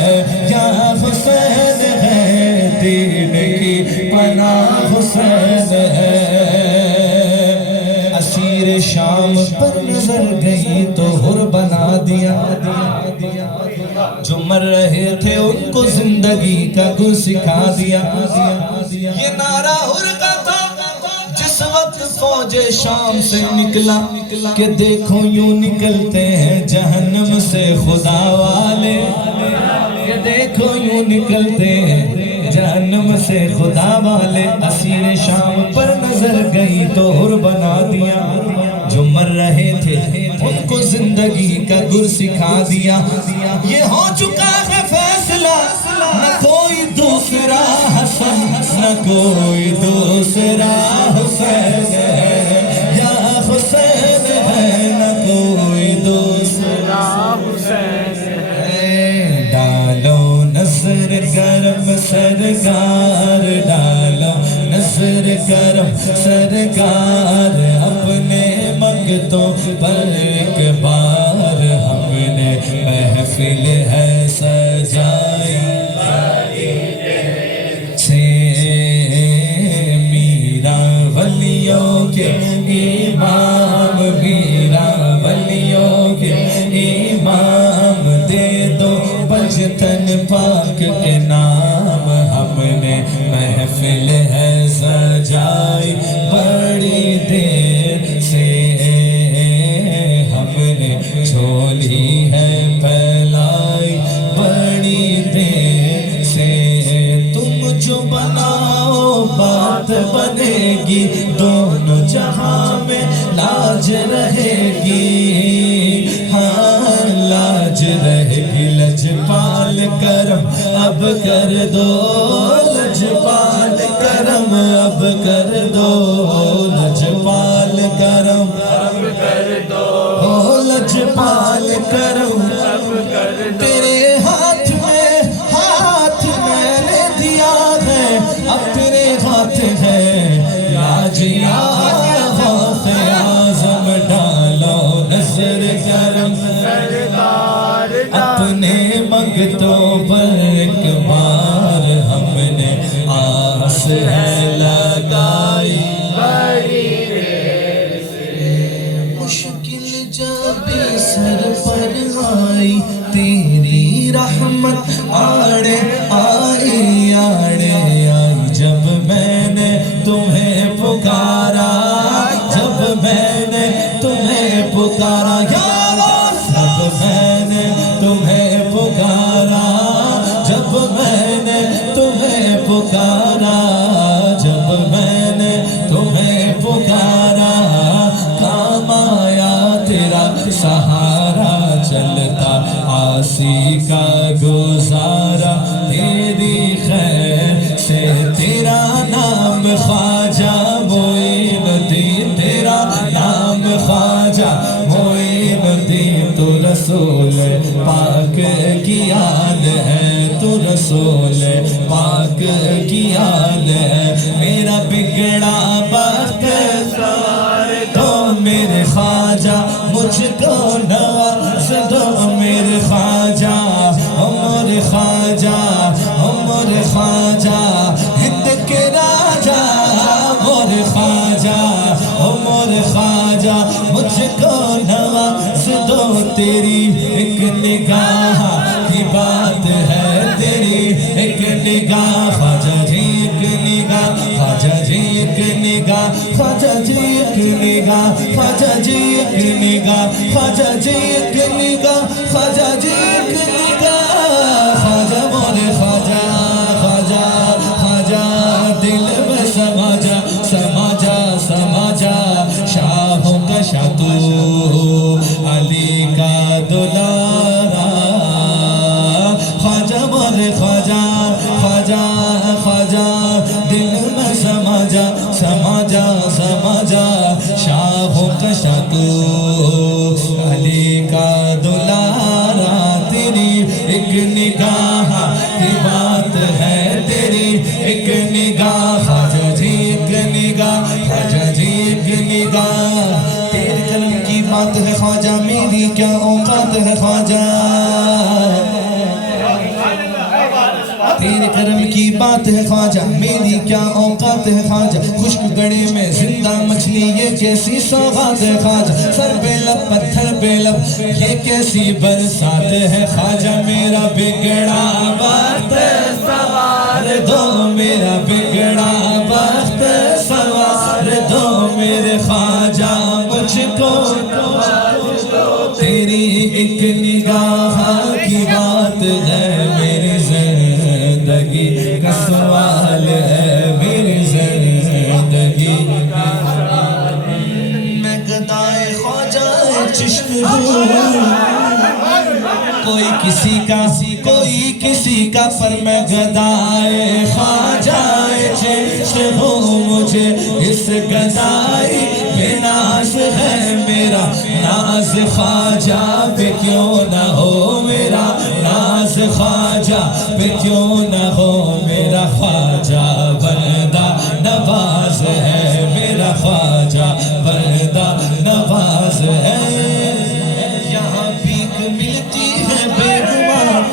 یا حسین ہے، دین کی پناہ حسین ہے۔ اسیر شام پر نظر گئی تو حر بنا دیا، جو مر رہے تھے ان کو زندگی کا گل سکھا دیا۔ یہ نعرہ حر کا تھا جس وقت وقت فوج شام سے نکلا کہ دیکھو یوں نکلتے ہیں جہنم سے خدا والے، کہ دیکھو یوں نکلتے ہیں جہنم سے خدا والے۔ اسیر شام پر نظر گئی تو اور بنا دیا، جو مر رہے تھے ان کو زندگی کا گر سکھا دیا۔ یہ ہو چکا ہے فیصلہ، نہ کوئی دوسرا حسن، نہ کوئی دوسرا حسین ہے، یا حسین ہے، نہ کوئی دوسرا حسین ہے۔ ڈالو نظر کرم سرکار، ڈالو نظر کرم سرکار، اپنے منگتوں پر ایک بار ہم نے محفل ہے سجائی۔ میرا ولیوں کے امام، میرا ولیوں کے امام، دے دو پجتن پاک کے نام، ہم نے محفل ہے سجائی۔ بڑی دیر سے ہم نے جھولی ہے پھیلائی، بڑی دیر سے تم جو بناؤ بات بنے گی، دونوں جہاں میں لاج رہے گی، ہاں لاج رہے گی۔ لجپال کرم اب کر دو، لجپال کرم اب کر دو، لجپال کرم اب کر دو، لجپال کرم اب کر دو۔ تیرے ہاتھ میں نے دیا ہے، اب تیرے ہاتھ ہے لاج یا خوف اعظم۔ ڈالو نظر کرم سرکار، اپنے منگتوں پر ایک بار ہم نے آس ہے لگائی۔ بڑی دیر سے مشکل جب سر پر آئی، تیری رحمت آڑے آئی، آڑے آئی۔ جب میں نے تمہیں پکارا، جب میں نے تمہیں پکارا، جب میں نے تمہیں پکارا، جب میں نے تمہیں پکارا، جب میں نے تمہیں پکارا، کام آیا تیرا سہارا، چلتا آسی کا گزارا، تیری خیر سے تیرا نام خواجہ معین الدین، تیرا نام خواجہ معین الدین۔ تو رسول پاک کی آل ہے، تو رسول پاک کی آل ہے۔ میرا بگڑا بخت تو میرے خواجہ مجھ کو نواز دو، میرے خواجہ عمر خواجہ، عمر خواجہ ہند کے راجہ، عمر خواجہ، عمر خواجہ مجھ کو نواز دو۔ تیری ایک نگاہ کی بات ہے، تیری ایک نگاہ، خواجہ جی ایک نگاہ، خواجہ جی ایک نگاہ، خواجہ جی ایک نگاہ، خواجہ جی ایک نگاہ، خواجہ جی ایک نگاہ، خواجہ جی ایک نگاہ، خواجہ مورے خواجہ، خواجہ خواجہ دل میں سما جا، سما جا، سما جا، شاہوں کا شاہ تو علی کا دلارا، خواجہ مورے خواجہ، خواجہ خواجہ دل میں سما جا، سما جا، سما جا، شاہوں کا شاہ تو علی کا دلارا۔ تیری ایک نگاہ کی بات ہے، تیری ایک نگاہ، خواجہ جی ایک نگاہ، خواجہ جی ایک نگاہ۔ تیرے کرم کی بات ہے خواجہ، میری کیا اوقات ہے خواجہ، تیرے کرم کی بات ہے خواجہ، میری کیا اوقات ہے خواجہ۔ خشک گڑے میں زندہ مچھلی یہ کیسی سوغات ہے خواجہ، سر پہ لب پتھر پہ لب یہ کیسی برسات ہے خواجہ۔ میرا بگڑا بخت سوار دو، میرا بگڑا بخت سوار دو، ایک نگاہ کی بات ہے، میری زندگی کا سوال ہے، میری زندگی میں گدائے خواجہ چشم ہوں، کوئی کسی کا پر میں گدائے خواجہ چشم ہوں، مجھے اس گدائی پہ ناز ہے، میرا ناز خواجہ پہ کیوں نہ ہو، میرا ناز خواجہ پہ کیوں نہ ہو، میرا خواجہ بندہ نواز ہے، میرا خواجہ بندہ نواز ہے، یہاں بھیک ملتی ہے بے گمان،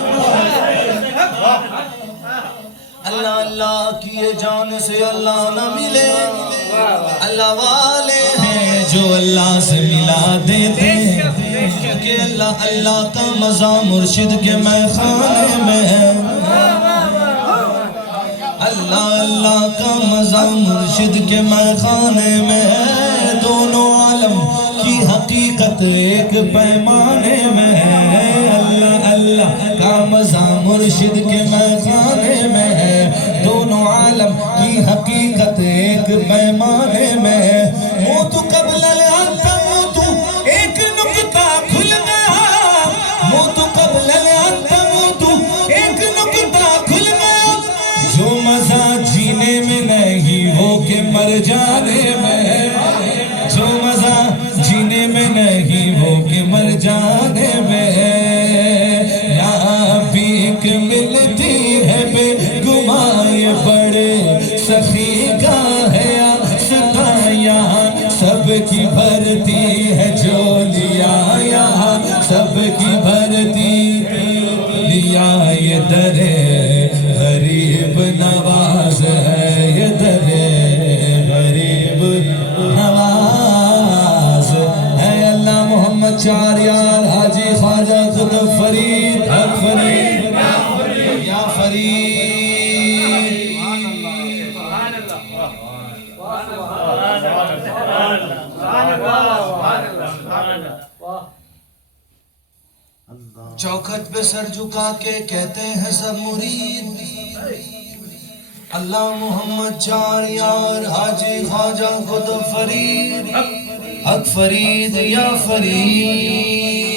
اللہ اللہ کیے جان سے اللہ نہ ملے، اللہ والے ہیں جو اللہ سے ملا دیتے ہیں، کہ اللہ اللہ کا مزہ مرشد کے میخانے میں ہے، اللہ اللہ کا مزہ مرشد کے میخانے میں ہے، دونوں عالم کی حقیقت ایک پیمانے میں ہے، اللہ اللہ کا مزہ مرشد کے میخانے میں ہے، دونوں عالم کی حقیقت ایک پیمانے میں ہے، موت قبل العنت موت ایک نکتہ کھل گیا، موت قبل العنت موت ایک نکتہ کھل گیا، جو مزہ جینے میں نہیں وہ کہ مر جانے میں ہے، جو مزہ جینے میں نہیں وہ کہ مر جانے میں ہے، یہاں بھیک ملتی ہے بے گمان، یہ بڑے سخی گاہ ہے آستہ، یہاں سب کی بھرتی ہے جولیاں، یہاں سب کی بھرتی لیا، یہ در غریب نواز ہے، یہ در غریب نواز ہے، اللہ محمد چار یار حاجی خواجہ قطب فرید حق فرید یا فرید، چوکھٹ پہ سر جھکا کے کہتے ہیں سب مرید، اللہ محمد چار یار حاجی خواجہ قطب فرید حق فرید یا فرید،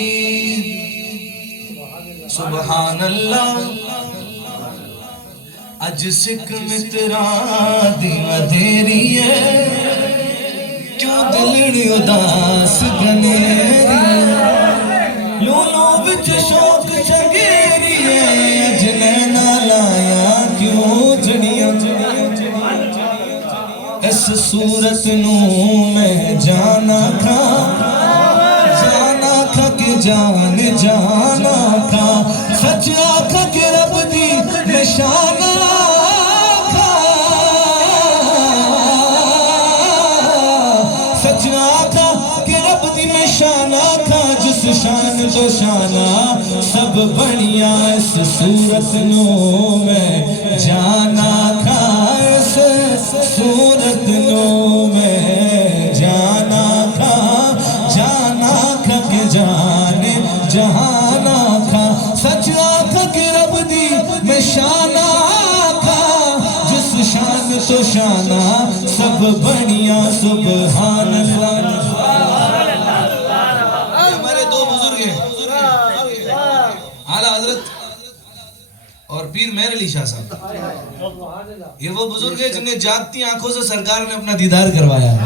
سبحان اللہ اج سکھ مترا دن تیری ہے، کیوں دلڑی اداس گنیری، لولو بچ شوق چنگیری ہے، جنینا لایا کیوں جڑیاں، اس صورت نو میں جانا کھا کہ جان جانا کھا، سچ آکھا کہ رب دی نشانہ کھا، سچ آکھا کہ رب دی نشانہ کھا، جس شان تو شانہ سب بڑھیا، اس صورت نو میں جانا کھا، اس صورت نو میں جانا کھا، جانا کھا کہ جانے جہانا کھا، سچ آکھا کہ رب دی میں شانہ کھا، جس شان تو شانہ سب بڑھیا، سبحان اللہ۔ ہمارے دو بزرگ ہیں، اعلیٰ حضرت اور پیر مہر علی شاہ صاحب، یہ وہ بزرگ ہیں جنہیں جاگتی آنکھوں سے سرکار نے اپنا دیدار کروایا ہے،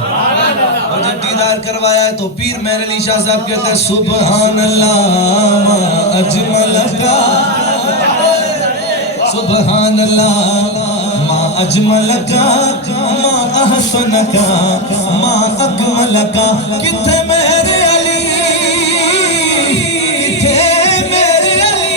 اور جب دیدار کروایا ہے تو پیر مہر علی شاہ صاحب کہتے ہیں سبحان اللہ ما اجمل کا، سبحان اللہ ما اجمل کا، ما احسن کا، ما اکمل کا، کتھے میرے علی، کتھے میرے علی،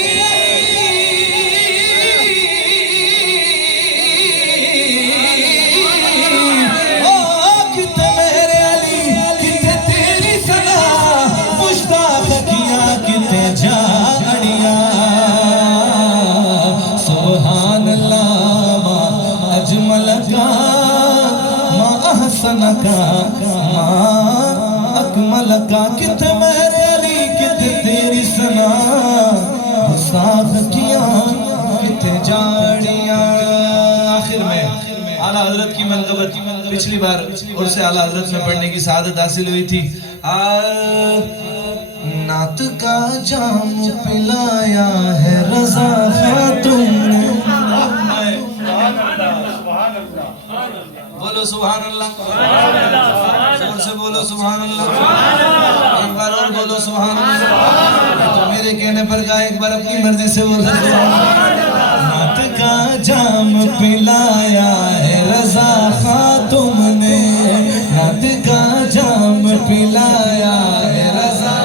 کتھے میرے علی، کتھے تیری سنا، مشتاق کیا کتھے جاڑیا، سبحان اللہ ما اجمل کا، ما احسن کا، ما اکمل کا، کتھے میرے علی، کتھے تیری سنا گستاخ کیا کتے جاڑیاں. آخر میں اعلیٰ حضرت کی منقبت پچھلی بار اور سے اعلیٰ حضرت میں پڑھنے کی سعادت حاصل ہوئی تھی. نعت کا جام پلایا ہے رضا خاتون نے. بولو سبحان اللہ. زور سے بولو سبحان اللہ. ایک بار اور بولو سبحان اللہ. تو میرے کہنے پر کہا ایک بار اپنی مرضی سے بولو سبحان اللہ. نعت کا جام پلایا ہے رضا خاتون نے. نعت کا جام پلایا ہے رضا.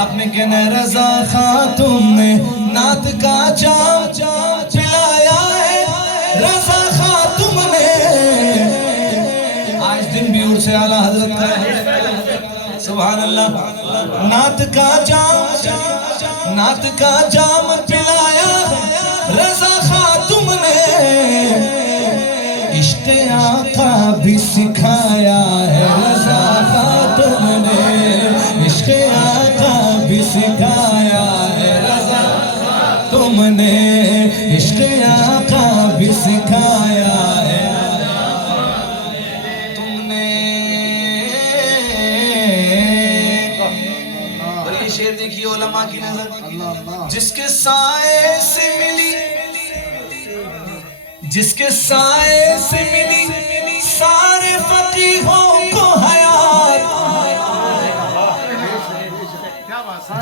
آپ نے کہنا ہے رضا خاتون نے نعت کا جام پلایا ہے رضا خاتون نے. آج دن بھی عرص اعلیٰ حضرت کا ہے. سبحان اللہ. نعت کا جام پلایا رضا خاتون نے. عشق آقا بھی سکھایا ہے رضا خاتون نے. عشق آقا بھی سکھایا ہے رضا تم نے. عشق آقا بھی سکھایا ہے تم نے. اور یہ شعر دیکھیے علماء کی نظر. جس کے سائے سے ملی جس کے سائے سے ملی سارے فقیہوں کو حیات.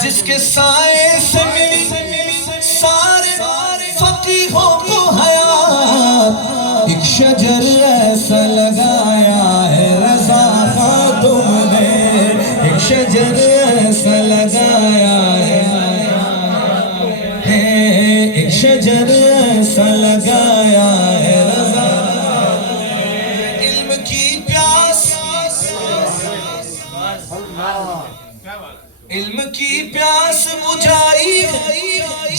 جس کے سائے سے ملی سارے فقیہوں کو حیات. ایک شجر ایسا لگایا ہے رضا خاتون نے. ایک شجر ایسا لگایا ہے. ایک شجر ایسا لگایا ہے رضا. علم کی پیاس علم کی پیاس بجھائی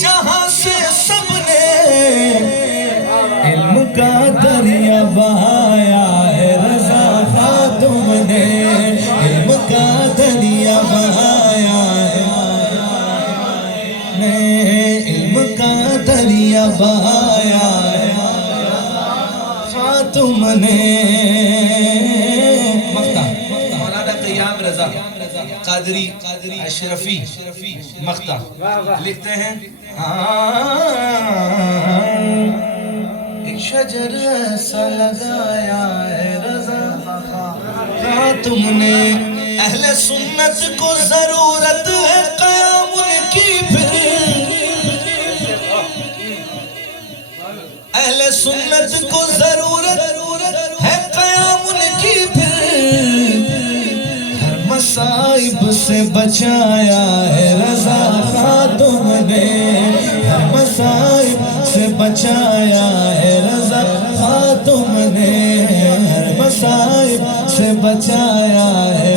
جہاں سے سب نے. علم کا دریا بہایا ہے رضا خاتون نے. علم کا دریا بہایا ہے. علم کا دریا بہایا ہے خاتون نے. مولانا قیام رضا قادری اشرفی مقطع لکھتے ہیں. ایک شجر ایسا لگایا ہے رضا خاتون نے. اہل سنت کو ضرورت ہے قیام ان کی پھر. اہل سنت کو ضرورت ہے قیام ان کی پھر. ہر مصائب سے بچایا ہے رضا خاتون نے. ہر مصائب سے بچایا ہے رضا خاتون نے. ہر مصائب سے بچایا ہے